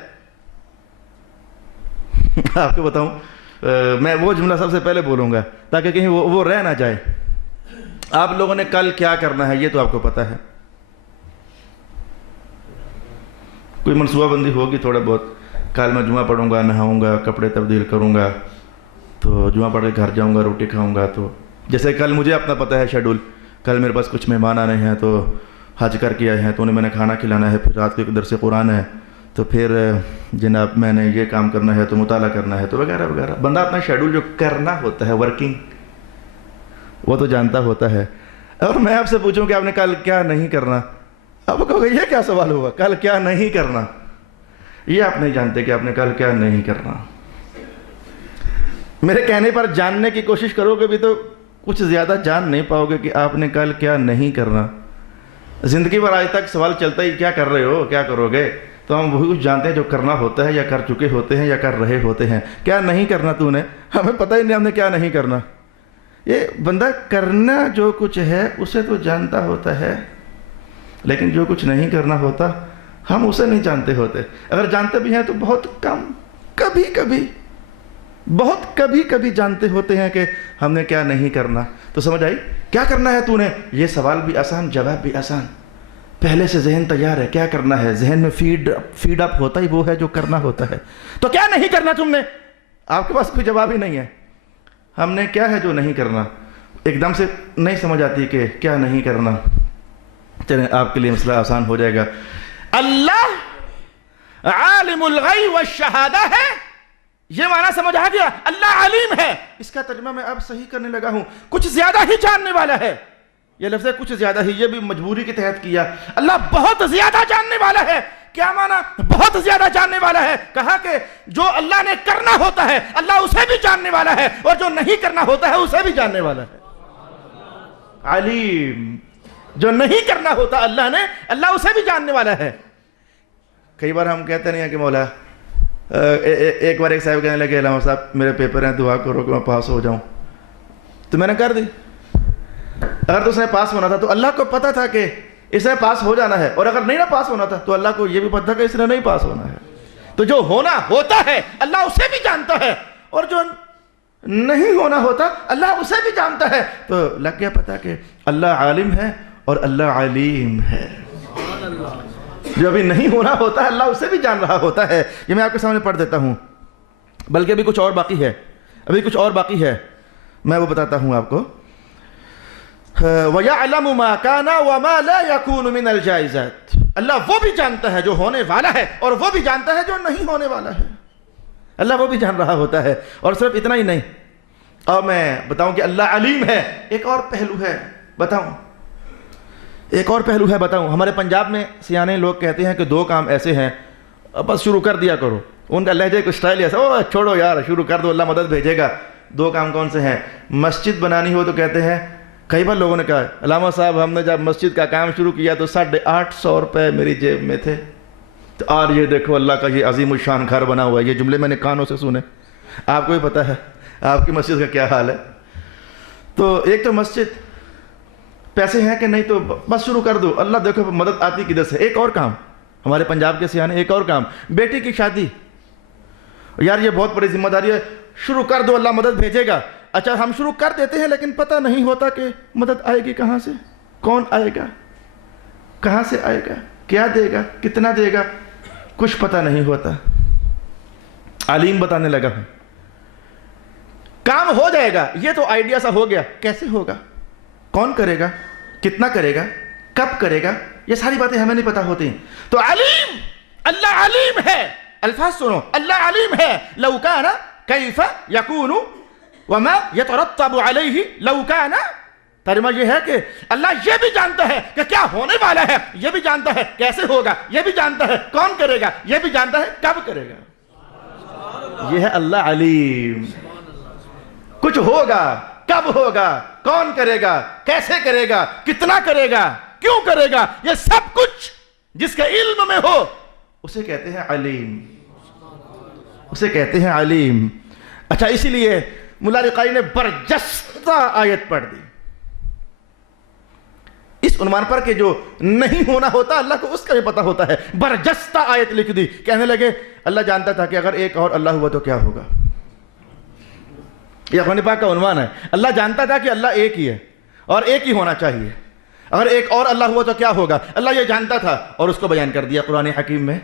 آپ کو بتاؤں، میں وہ جملہ سب سے پہلے بولوں گا تاکہ کہیں وہ رہ نہ جائے. آپ لوگوں نے کل کیا کرنا ہے یہ تو آپ کو پتا ہے. کوئی منصوبہ بندی ہوگی تھوڑا بہت. کل میں جمعہ پڑھوں گا، نہاؤں گا، کپڑے تبدیل کروں گا، تو جمعہ پڑھ کے گھر جاؤں گا، روٹی کھاؤں گا. تو جیسے کل مجھے اپنا پتہ ہے شیڈول، کل میرے پاس کچھ مہمان آنے ہیں تو حج کر کے آئے ہیں، تو انہیں میں نے کھانا کھلانا ہے، پھر رات کو ایک درس قرآن ہے، تو پھر جناب میں نے یہ کام کرنا ہے، تو مطالعہ کرنا ہے، تو وغیرہ وغیرہ. بندہ اپنا شیڈول جو کرنا ہوتا ہے ورکنگ، وہ تو جانتا ہوتا ہے. اور میں آپ سے پوچھوں کہ آپ نے کل کیا نہیں کرنا، آپ کہو گے یہ کیا سوال ہوا، کل کیا نہیں کرنا. یہ آپ نہیں جانتے کہ آپ نے کل کیا نہیں کرنا. میرے کہنے پر جاننے کی کوشش کرو گے بھی تو کچھ زیادہ جان نہیں پاؤ گے کہ آپ نے کل کیا نہیں کرنا. زندگی بھر آج تک سوال چلتا ہی کیا کر رہے ہو، کیا کرو گے، تو ہم وہی کچھ جانتے ہیں جو کرنا ہوتا ہے یا کر چکے ہوتے ہیں یا کر رہے ہوتے ہیں. کیا نہیں کرنا تو نے، ہمیں پتہ ہی نہیں ہم نے کیا نہیں کرنا. یہ بندہ کرنا جو کچھ ہے اسے تو جانتا ہوتا ہے، لیکن جو کچھ نہیں کرنا ہوتا ہم اسے نہیں جانتے ہوتے. اگر جانتے بھی ہیں تو بہت کم، کبھی کبھی، بہت کبھی کبھی جانتے ہوتے ہیں کہ ہم نے کیا نہیں کرنا. تو سمجھ آئی کیا کرنا ہے تو نے؟ یہ سوال بھی آسان، جواب بھی آسان. پہلے سے ذہن تیار ہے کیا کرنا ہے، ذہن میں فیڈ اپ ہوتا ہی وہ ہے جو کرنا ہوتا ہے. تو کیا نہیں کرنا تم نے؟ آپ کے پاس کوئی جواب ہی نہیں ہے. ہم نے کیا ہے جو نہیں کرنا؟ ایک دم سے نہیں سمجھ آتی کہ کیا نہیں کرنا. چلیں آپ کے لیے مسئلہ آسان ہو جائے گا. اللہ عالم الغیب والشہادہ ہے، یہ معنی سمجھ آ گیا. اللہ علیم ہے، اس کا ترجمہ میں اب صحیح کرنے لگا ہوں. کچھ زیادہ ہی جاننے والا ہے. یہ لفظ ہے کچھ زیادہ ہی، یہ بھی مجبوری کے تحت کیا. اللہ بہت زیادہ جاننے والا ہے. کیا معنی بہت زیادہ جاننے والا ہے؟ کہا کہ جو اللہ نے کرنا ہوتا ہے اللہ اسے بھی جاننے والا ہے، اور جو نہیں کرنا ہوتا ہے اسے بھی جاننے والا ہے. علیم، جو نہیں کرنا ہوتا اللہ اسے بھی جاننے والا ہے. کئی بار ہم کہتے نہیں ہیں کہ مولا، ایک بار ایک صاحب کہنے لگے علامہ صاحب میرے پیپر ہیں، دعا کرو کہ میں پاس ہو جاؤں. تو میں نے کر دی. اگر تو اس نے پاس ہونا تھا تو اللہ کو پتا تھا کہ اس نے پاس ہو جانا ہے، اور اگر نہیں نہ پاس ہونا تھا تو اللہ کو یہ بھی پتا تھا کہ اس نے نہیں پاس ہونا ہے. تو جو ہونا ہوتا ہے اللہ اسے بھی جانتا ہے، اور جو نہیں ہونا ہوتا اللہ اسے بھی جانتا ہے. تو لگ گیا پتا کہ اللہ عالم ہے اور اللہ علیم ہے. جو ابھی نہیں ہونا ہوتا ہے اللہ اسے بھی جان رہا ہوتا ہے. یہ میں آپ کے سامنے پڑھ دیتا ہوں، بلکہ ابھی کچھ اور باقی ہے، ابھی کچھ اور باقی ہے، میں وہ بتاتا ہوں آپ کو. وَيَعْلَمُ مَا كَانَ وَمَا لَا يَكُونُ مِنَ الْجَائِزَاتِ، اللہ وہ بھی جانتا ہے جو ہونے والا ہے، اور وہ بھی جانتا ہے جو نہیں ہونے والا ہے. اللہ وہ بھی جان رہا ہوتا ہے. اور صرف اتنا ہی نہیں، اور میں بتاؤں کہ اللہ علیم ہے. ایک اور پہلو ہے بتاؤں. ہمارے پنجاب میں سیانے لوگ کہتے ہیں کہ 2 کام ایسے ہیں بس شروع کر دیا کرو. ان کا لہجے کو اسٹائل ایسا، او چھوڑو یار شروع کر دو اللہ مدد بھیجے گا. 2 کام کون سے ہیں؟ مسجد بنانی ہو تو کہتے ہیں، کئی بار لوگوں نے کہا علامہ صاحب ہم نے جب مسجد کا کام شروع کیا تو 850 روپے میری جیب میں تھے، تو اور یہ دیکھو اللہ کا یہ عظیم الشان گھر بنا ہوا ہے. یہ جملے میں نے کانوں سے سنے. آپ کو بھی پتا ہے آپ کی مسجد کا کیا حال ہے. تو ایک تو مسجد، پیسے ہیں کہ نہیں تو بس شروع کر دو، اللہ دیکھو مدد آتی کدھر سے. ایک اور کام ہمارے پنجاب کے سیانے، ایک اور کام، بیٹی کی شادی. یار یہ بہت بڑی ذمہ داری ہے، شروع کر دو اللہ مدد بھیجے گا. اچھا ہم شروع کر دیتے ہیں لیکن پتہ نہیں ہوتا کہ مدد آئے گی کہاں سے، کون آئے گا، کہاں سے آئے گا، کیا دے گا، کتنا دے گا، کچھ پتہ نہیں ہوتا. علیم بتانے لگا ہوں کام ہو جائے گا. یہ تو آئیڈیا سا ہو گیا، کیسے ہوگا، کون کرے گا، کتنا کرے گا، کب کرے گا، یہ ساری باتیں ہمیں نہیں پتا ہوتی. تو علیم، اللہ علیم ہے. الفاظ سنو، اللہ علیم ہے. لو کان کیف یکون وما یترتب علیہ لو کان. ترجمہ یہ ہے کہ اللہ یہ بھی جانتا ہے کہ کیا ہونے والا ہے، یہ بھی جانتا ہے کیسے ہوگا، یہ بھی جانتا ہے کون کرے گا، یہ بھی جانتا ہے کب کرے گا. یہ ہے اللہ علیم. کچھ ہوگا، کب ہوگا، کون کرے گا، کیسے کرے گا، کتنا کرے گا، کیوں کرے گا، یہ سب کچھ جس کے علم میں ہو اسے کہتے ہیں علیم، اسے کہتے ہیں علیم. اچھا اسی لیے ملا رقائی نے برجستہ آیت پڑھ دی اس عنوان پر کہ جو نہیں ہونا ہوتا اللہ کو اس کا بھی پتہ ہوتا ہے. برجستہ آیت لکھ دی. کہنے لگے اللہ جانتا تھا کہ اگر ایک اور اللہ ہوا تو کیا ہوگا. یہ قرآن پاک کا عنوان ہے. اللہ جانتا تھا کہ اللہ ایک ہی ہے اور ایک ہی ہونا چاہیے. اگر ایک اور اللہ ہوا تو کیا ہوگا، اللہ یہ جانتا تھا اور اس کو بیان کر دیا قرآن حکیم میں.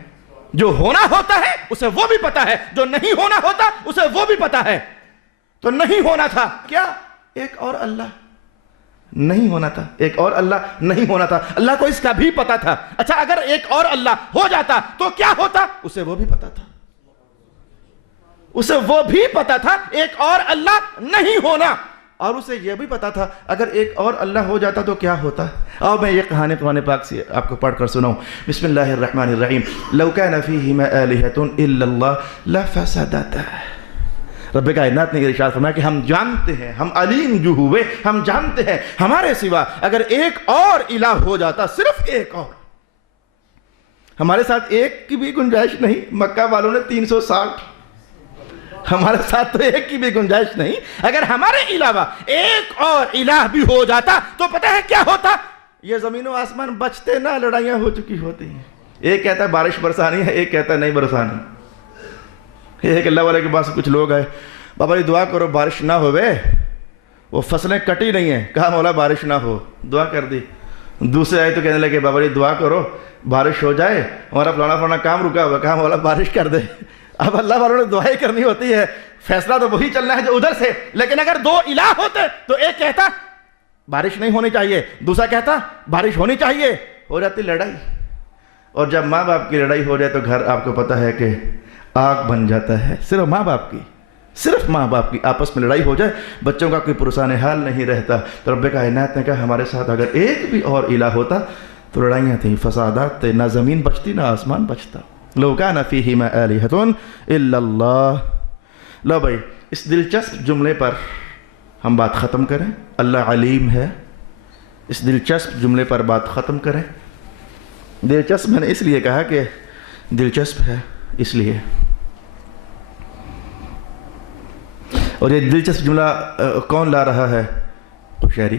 جو ہونا ہوتا ہے اسے وہ بھی پتا ہے، جو نہیں ہونا ہوتا اسے وہ بھی پتا ہے. تو نہیں ہونا تھا کیا، ایک اور اللہ نہیں ہونا تھا، ایک اور اللہ نہیں ہونا تھا. اللہ کو اس کا بھی پتا تھا. اچھا اگر ایک اور اللہ ہو جاتا تو کیا ہوتا، اسے وہ بھی پتا تھا، اسے وہ بھی پتا تھا ایک اور اللہ نہیں ہونا. اور اسے یہ بھی پتا تھا اگر ایک اور اللہ ہو جاتا تو کیا ہوتا. اور میں یہ کہانی قرآن پاک سے آپ کو پڑھ کر سناؤں. بسم اللہ الرحمن الرحیم. لو کان فیہما آلہۃ الا اللہ لفسدتا. رب کائنات نے ارشاد فرمایا کہ ہم جانتے ہیں، ہم علیم جو ہوئے ہم جانتے ہیں ہمارے سوا اگر ایک اور الہ ہو جاتا، صرف ایک اور. ہمارے ساتھ ایک کی بھی گنجائش نہیں. مکہ والوں نے 360، ہمارے ساتھ تو ایک کی بھی گنجائش نہیں. اگر ہمارے علاوہ ایک اور الہ بھی ہو جاتا تو پتہ ہے کیا ہوتا، یہ زمین و آسمان بچتے نہ، لڑائیاں ہو چکی ہوتی ہیں. ایک کہتا ہے بارش برسانی ہے، ایک کہتا ہے نہیں برسانی۔ ایک اللہ والے کے پاس کچھ لوگ آئے، بابا جی دعا کرو بارش نہ ہوئے، وہ فصلیں کٹی نہیں ہیں، کہا مولا بارش نہ ہو، دعا کر دی۔ دوسرے آئے تو کہنے لگے بابا جی دعا کرو بارش ہو جائے، ہمارا فلانا کام رکا ہوا، کہا مولا بارش کر دے۔ اب اللہ والوں نے دعائیں کرنی ہوتی ہے، فیصلہ تو وہی چلنا ہے جو ادھر سے، لیکن اگر دو الہ ہوتے تو ایک کہتا بارش نہیں ہونی چاہیے، دوسرا کہتا بارش ہونی چاہیے، ہو جاتی لڑائی۔ اور جب ماں باپ کی لڑائی ہو جائے تو گھر آپ کو پتہ ہے کہ آگ بن جاتا ہے۔ صرف ماں باپ کی آپس میں لڑائی ہو جائے، بچوں کا کوئی پرسان حال نہیں رہتا۔ تو رب کائنات نے کہا ہمارے ساتھ اگر ایک بھی اور الہ ہوتا تو لڑائیاں تھیں، فسادات تھے، نہ زمین بچتی نہ آسمان بچتا۔ لو کان فیہما آلہۃ الا اللہ۔ لو بھائی اس دلچسپ جملے پر ہم بات ختم کریں، اللہ علیم ہے، اس دلچسپ جملے پر بات ختم کریں۔ دلچسپ میں نے اس لیے کہا کہ دلچسپ ہے اس لیے، اور یہ دلچسپ جملہ کون لا رہا ہے؟ قشیری،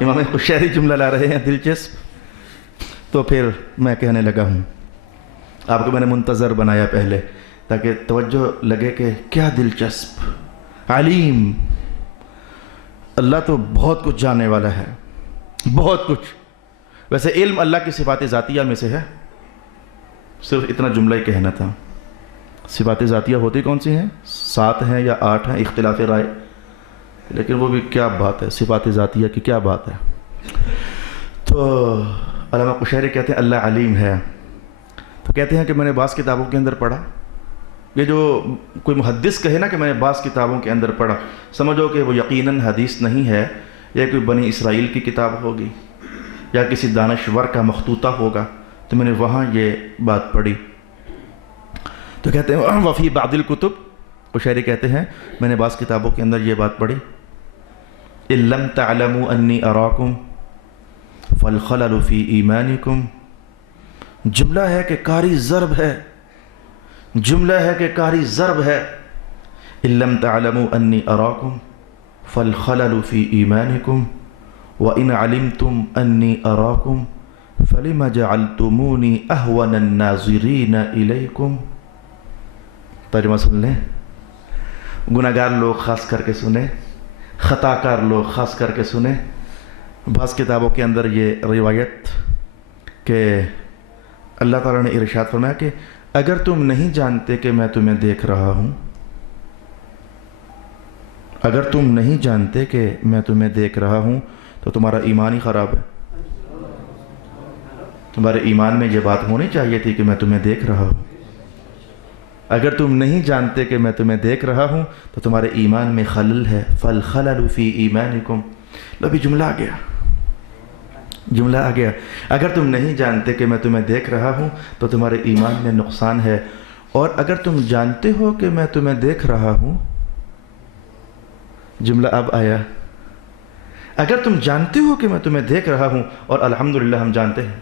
امام قشیری جملہ لا رہے ہیں دلچسپ۔ تو پھر میں کہنے لگا ہوں، آپ کو میں نے منتظر بنایا پہلے تاکہ توجہ لگے کہ کیا دلچسپ۔ علیم، اللہ تو بہت کچھ جاننے والا ہے، بہت کچھ۔ ویسے علم اللہ کی صفات ذاتیہ میں سے ہے، صرف اتنا جملہ ہی کہنا تھا۔ صفات ذاتیہ ہوتی کون سی ہیں؟ 7 ہیں یا 8 ہیں، اختلاف رائے، لیکن وہ بھی کیا بات ہے، صفات ذاتیہ کی کیا بات ہے۔ تو علامہ قشیری کہتے ہیں اللہ علیم ہے، تو کہتے ہیں کہ میں نے بعض کتابوں کے اندر پڑھا، یہ جو کوئی محدث کہے نا کہ میں نے بعض کتابوں کے اندر پڑھا، سمجھو کہ وہ یقیناً حدیث نہیں ہے، یہ کوئی بنی اسرائیل کی کتاب ہوگی یا کسی دانشور کا مخطوطہ ہوگا، تو میں نے وہاں یہ بات پڑھی۔ تو کہتے ہیں وفی بعض الکتب، قشیری کہتے ہیں میں نے بعض کتابوں کے اندر یہ بات پڑھی، ان لم تعلموا انی اراکم فالخلل فی ایمانکم۔ جملہ ہے کہ کاری ضرب ہے، جملہ ہے کہ کاری ضرب ہے، ان لم تعلموا انی اراکم فالخلل فی ایمانکم وان علمتم انی اراکم فلم جعلتمونی اہون الناظرین الیکم۔ ترجمہ سن لیں، گناہگار لوگ خاص کر کے سنیں، خطا کار لوگ خاص کر کے سنیں۔ بعض کتابوں کے اندر یہ روایت کہ اللہ تعالیٰ نے ارشاد فرمایا کہ اگر تم نہیں جانتے کہ میں تمہیں دیکھ رہا ہوں، اگر تم نہیں جانتے کہ میں تمہیں دیکھ رہا ہوں تو تمہارا ایمان ہی خراب ہے۔ تمہارے ایمان میں یہ بات ہونی چاہیے تھی کہ میں تمہیں دیکھ رہا ہوں۔ اگر تم نہیں جانتے کہ میں تمہیں دیکھ رہا ہوں تو تمہارے ایمان میں خلل ہے، فالخلل فی ایمانکم۔ لو بھی جملہ آ گیا، جملہ آ گیا، اگر تم نہیں جانتے کہ میں تمہیں دیکھ رہا ہوں تو تمہارے ایمان میں نقصان ہے، اور اگر تم جانتے ہو کہ میں تمہیں دیکھ رہا ہوں، جملہ اب آیا، اگر تم جانتے ہو کہ میں تمہیں دیکھ رہا ہوں، اور الحمدللہ ہم جانتے ہیں،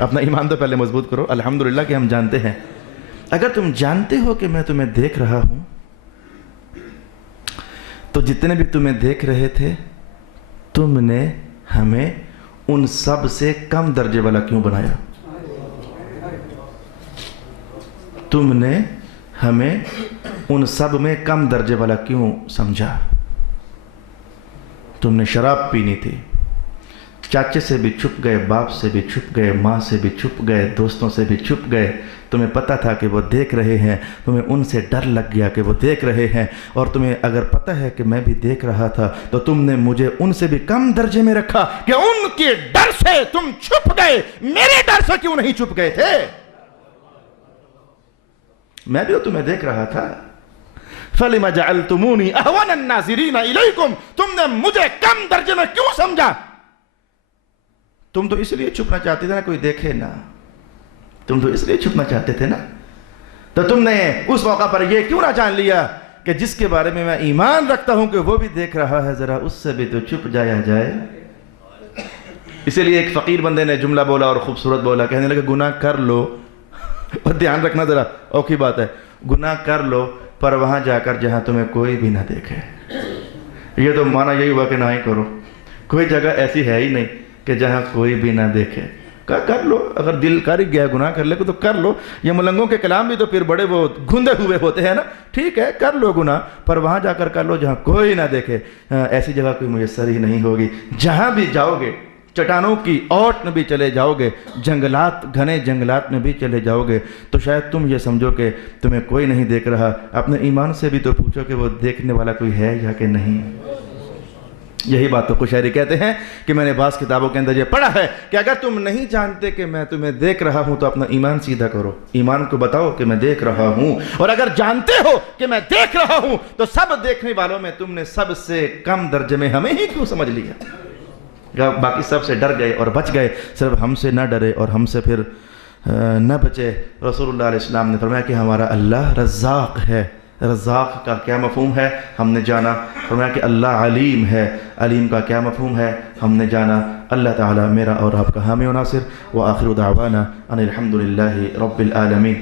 اپنا ایمان تو پہلے مضبوط کرو، الحمدللہ کہ ہم جانتے ہیں، اگر تم جانتے ہو کہ میں تمہیں دیکھ رہا ہوں تو جتنے بھی تمہیں دیکھ رہے تھے تم نے ہمیں ان سب سے کم درجے والا کیوں بنایا؟ تم نے ہمیں ان سب میں کم درجے والا کیوں سمجھا؟ تم نے شراب پینی تھی، چاچے سے بھی چھپ گئے، باپ سے بھی چھپ گئے، ماں سے بھی چھپ گئے، دوستوں سے بھی چھپ گئے، تمہیں پتہ تھا کہ وہ دیکھ رہے ہیں، تمہیں ان سے ڈر لگ گیا کہ وہ دیکھ رہے ہیں، اور تمہیں اگر پتہ ہے کہ میں بھی دیکھ رہا تھا تو تم نے مجھے ان سے بھی کم درجے میں رکھا کہ ان کے ڈر سے تم چھپ گئے، میرے ڈر سے کیوں نہیں چھپ گئے تھے؟ میں بھی تمہیں دیکھ رہا تھا۔ فَلِمَ جَعَلْتُمُونِي أَهْوَنَ النَّاظِرِينَ إِلَيْكُمْ، تم نے مجھے کم درجے میں کیوں سمجھا؟ تم تو اس لیے چھپنا چاہتے تھے نا کوئی دیکھے نا، تم تو اس لیے چھپنا چاہتے تھے نا، تو تم نے اس موقع پر یہ کیوں نہ جان لیا کہ جس کے بارے میں ایمان رکھتا ہوں کہ وہ بھی دیکھ رہا ہے، ذرا اس سے بھی تو چھپ جایا جائے۔ اسی لیے ایک فقیر بندے نے جملہ بولا اور خوبصورت بولا، کہنے لگے گناہ کر لو، اور دھیان رکھنا ذرا اوکھی بات ہے، گناہ کر لو پر وہاں جا کر جہاں تمہیں کوئی بھی نہ دیکھے۔ یہ تو معنی یہی ہوا کہ نہ ہی کرو، کوئی جگہ ایسی ہے ہی نہیں کہ جہاں کوئی بھی نہ دیکھے۔ کر لو، اگر دل کر گیا گناہ کر لے تو کر لو. یہ ملنگوں کے کلام بھی تو پھر بڑے وہ گھندے ہوئے ہوتے ہیں نا. ٹھیک ہے کر لو گناہ، پر وہاں جا کر لو جہاں کوئی نہ دیکھے. ایسی جگہ کوئی میسر ہی نہیں ہوگی. جہاں بھی جاؤ گے، چٹانوں کی اوٹ میں بھی چلے جاؤ گے، جنگلات، گھنے جنگلات میں بھی چلے جاؤ گے، تو شاید تم یہ سمجھو کہ تمہیں کوئی نہیں دیکھ رہا. اپنے ایمان سے بھی تو پوچھو کہ وہ دیکھنے والا کوئی ہے یا کہ نہیں. یہی بات تو قشیری کہتے ہیں کہ میں نے بعض کتابوں کے اندر یہ پڑھا ہے کہ اگر تم نہیں جانتے کہ میں تمہیں دیکھ رہا ہوں تو اپنا ایمان سیدھا کرو، ایمان کو بتاؤ کہ میں دیکھ رہا ہوں. اور اگر جانتے ہو کہ میں دیکھ رہا ہوں تو سب دیکھنے والوں میں تم نے سب سے کم درجے میں ہمیں ہی کیوں سمجھ لیا؟ باقی سب سے ڈر گئے اور بچ گئے، صرف ہم سے نہ ڈرے اور ہم سے پھر نہ بچے. رسول اللہ علیہ السلام نے فرمایا کہ ہمارا اللہ رزاق ہے. رزاق کا کیا مفہوم ہے ہم نے جانا. فرمایا کہ اللہ علیم ہے. علیم کا کیا مفہوم ہے ہم نے جانا. اللہ تعالی میرا اور آپ کا حامی و ناصر. وآخر دعوانا ان الحمد للہ رب العالمین.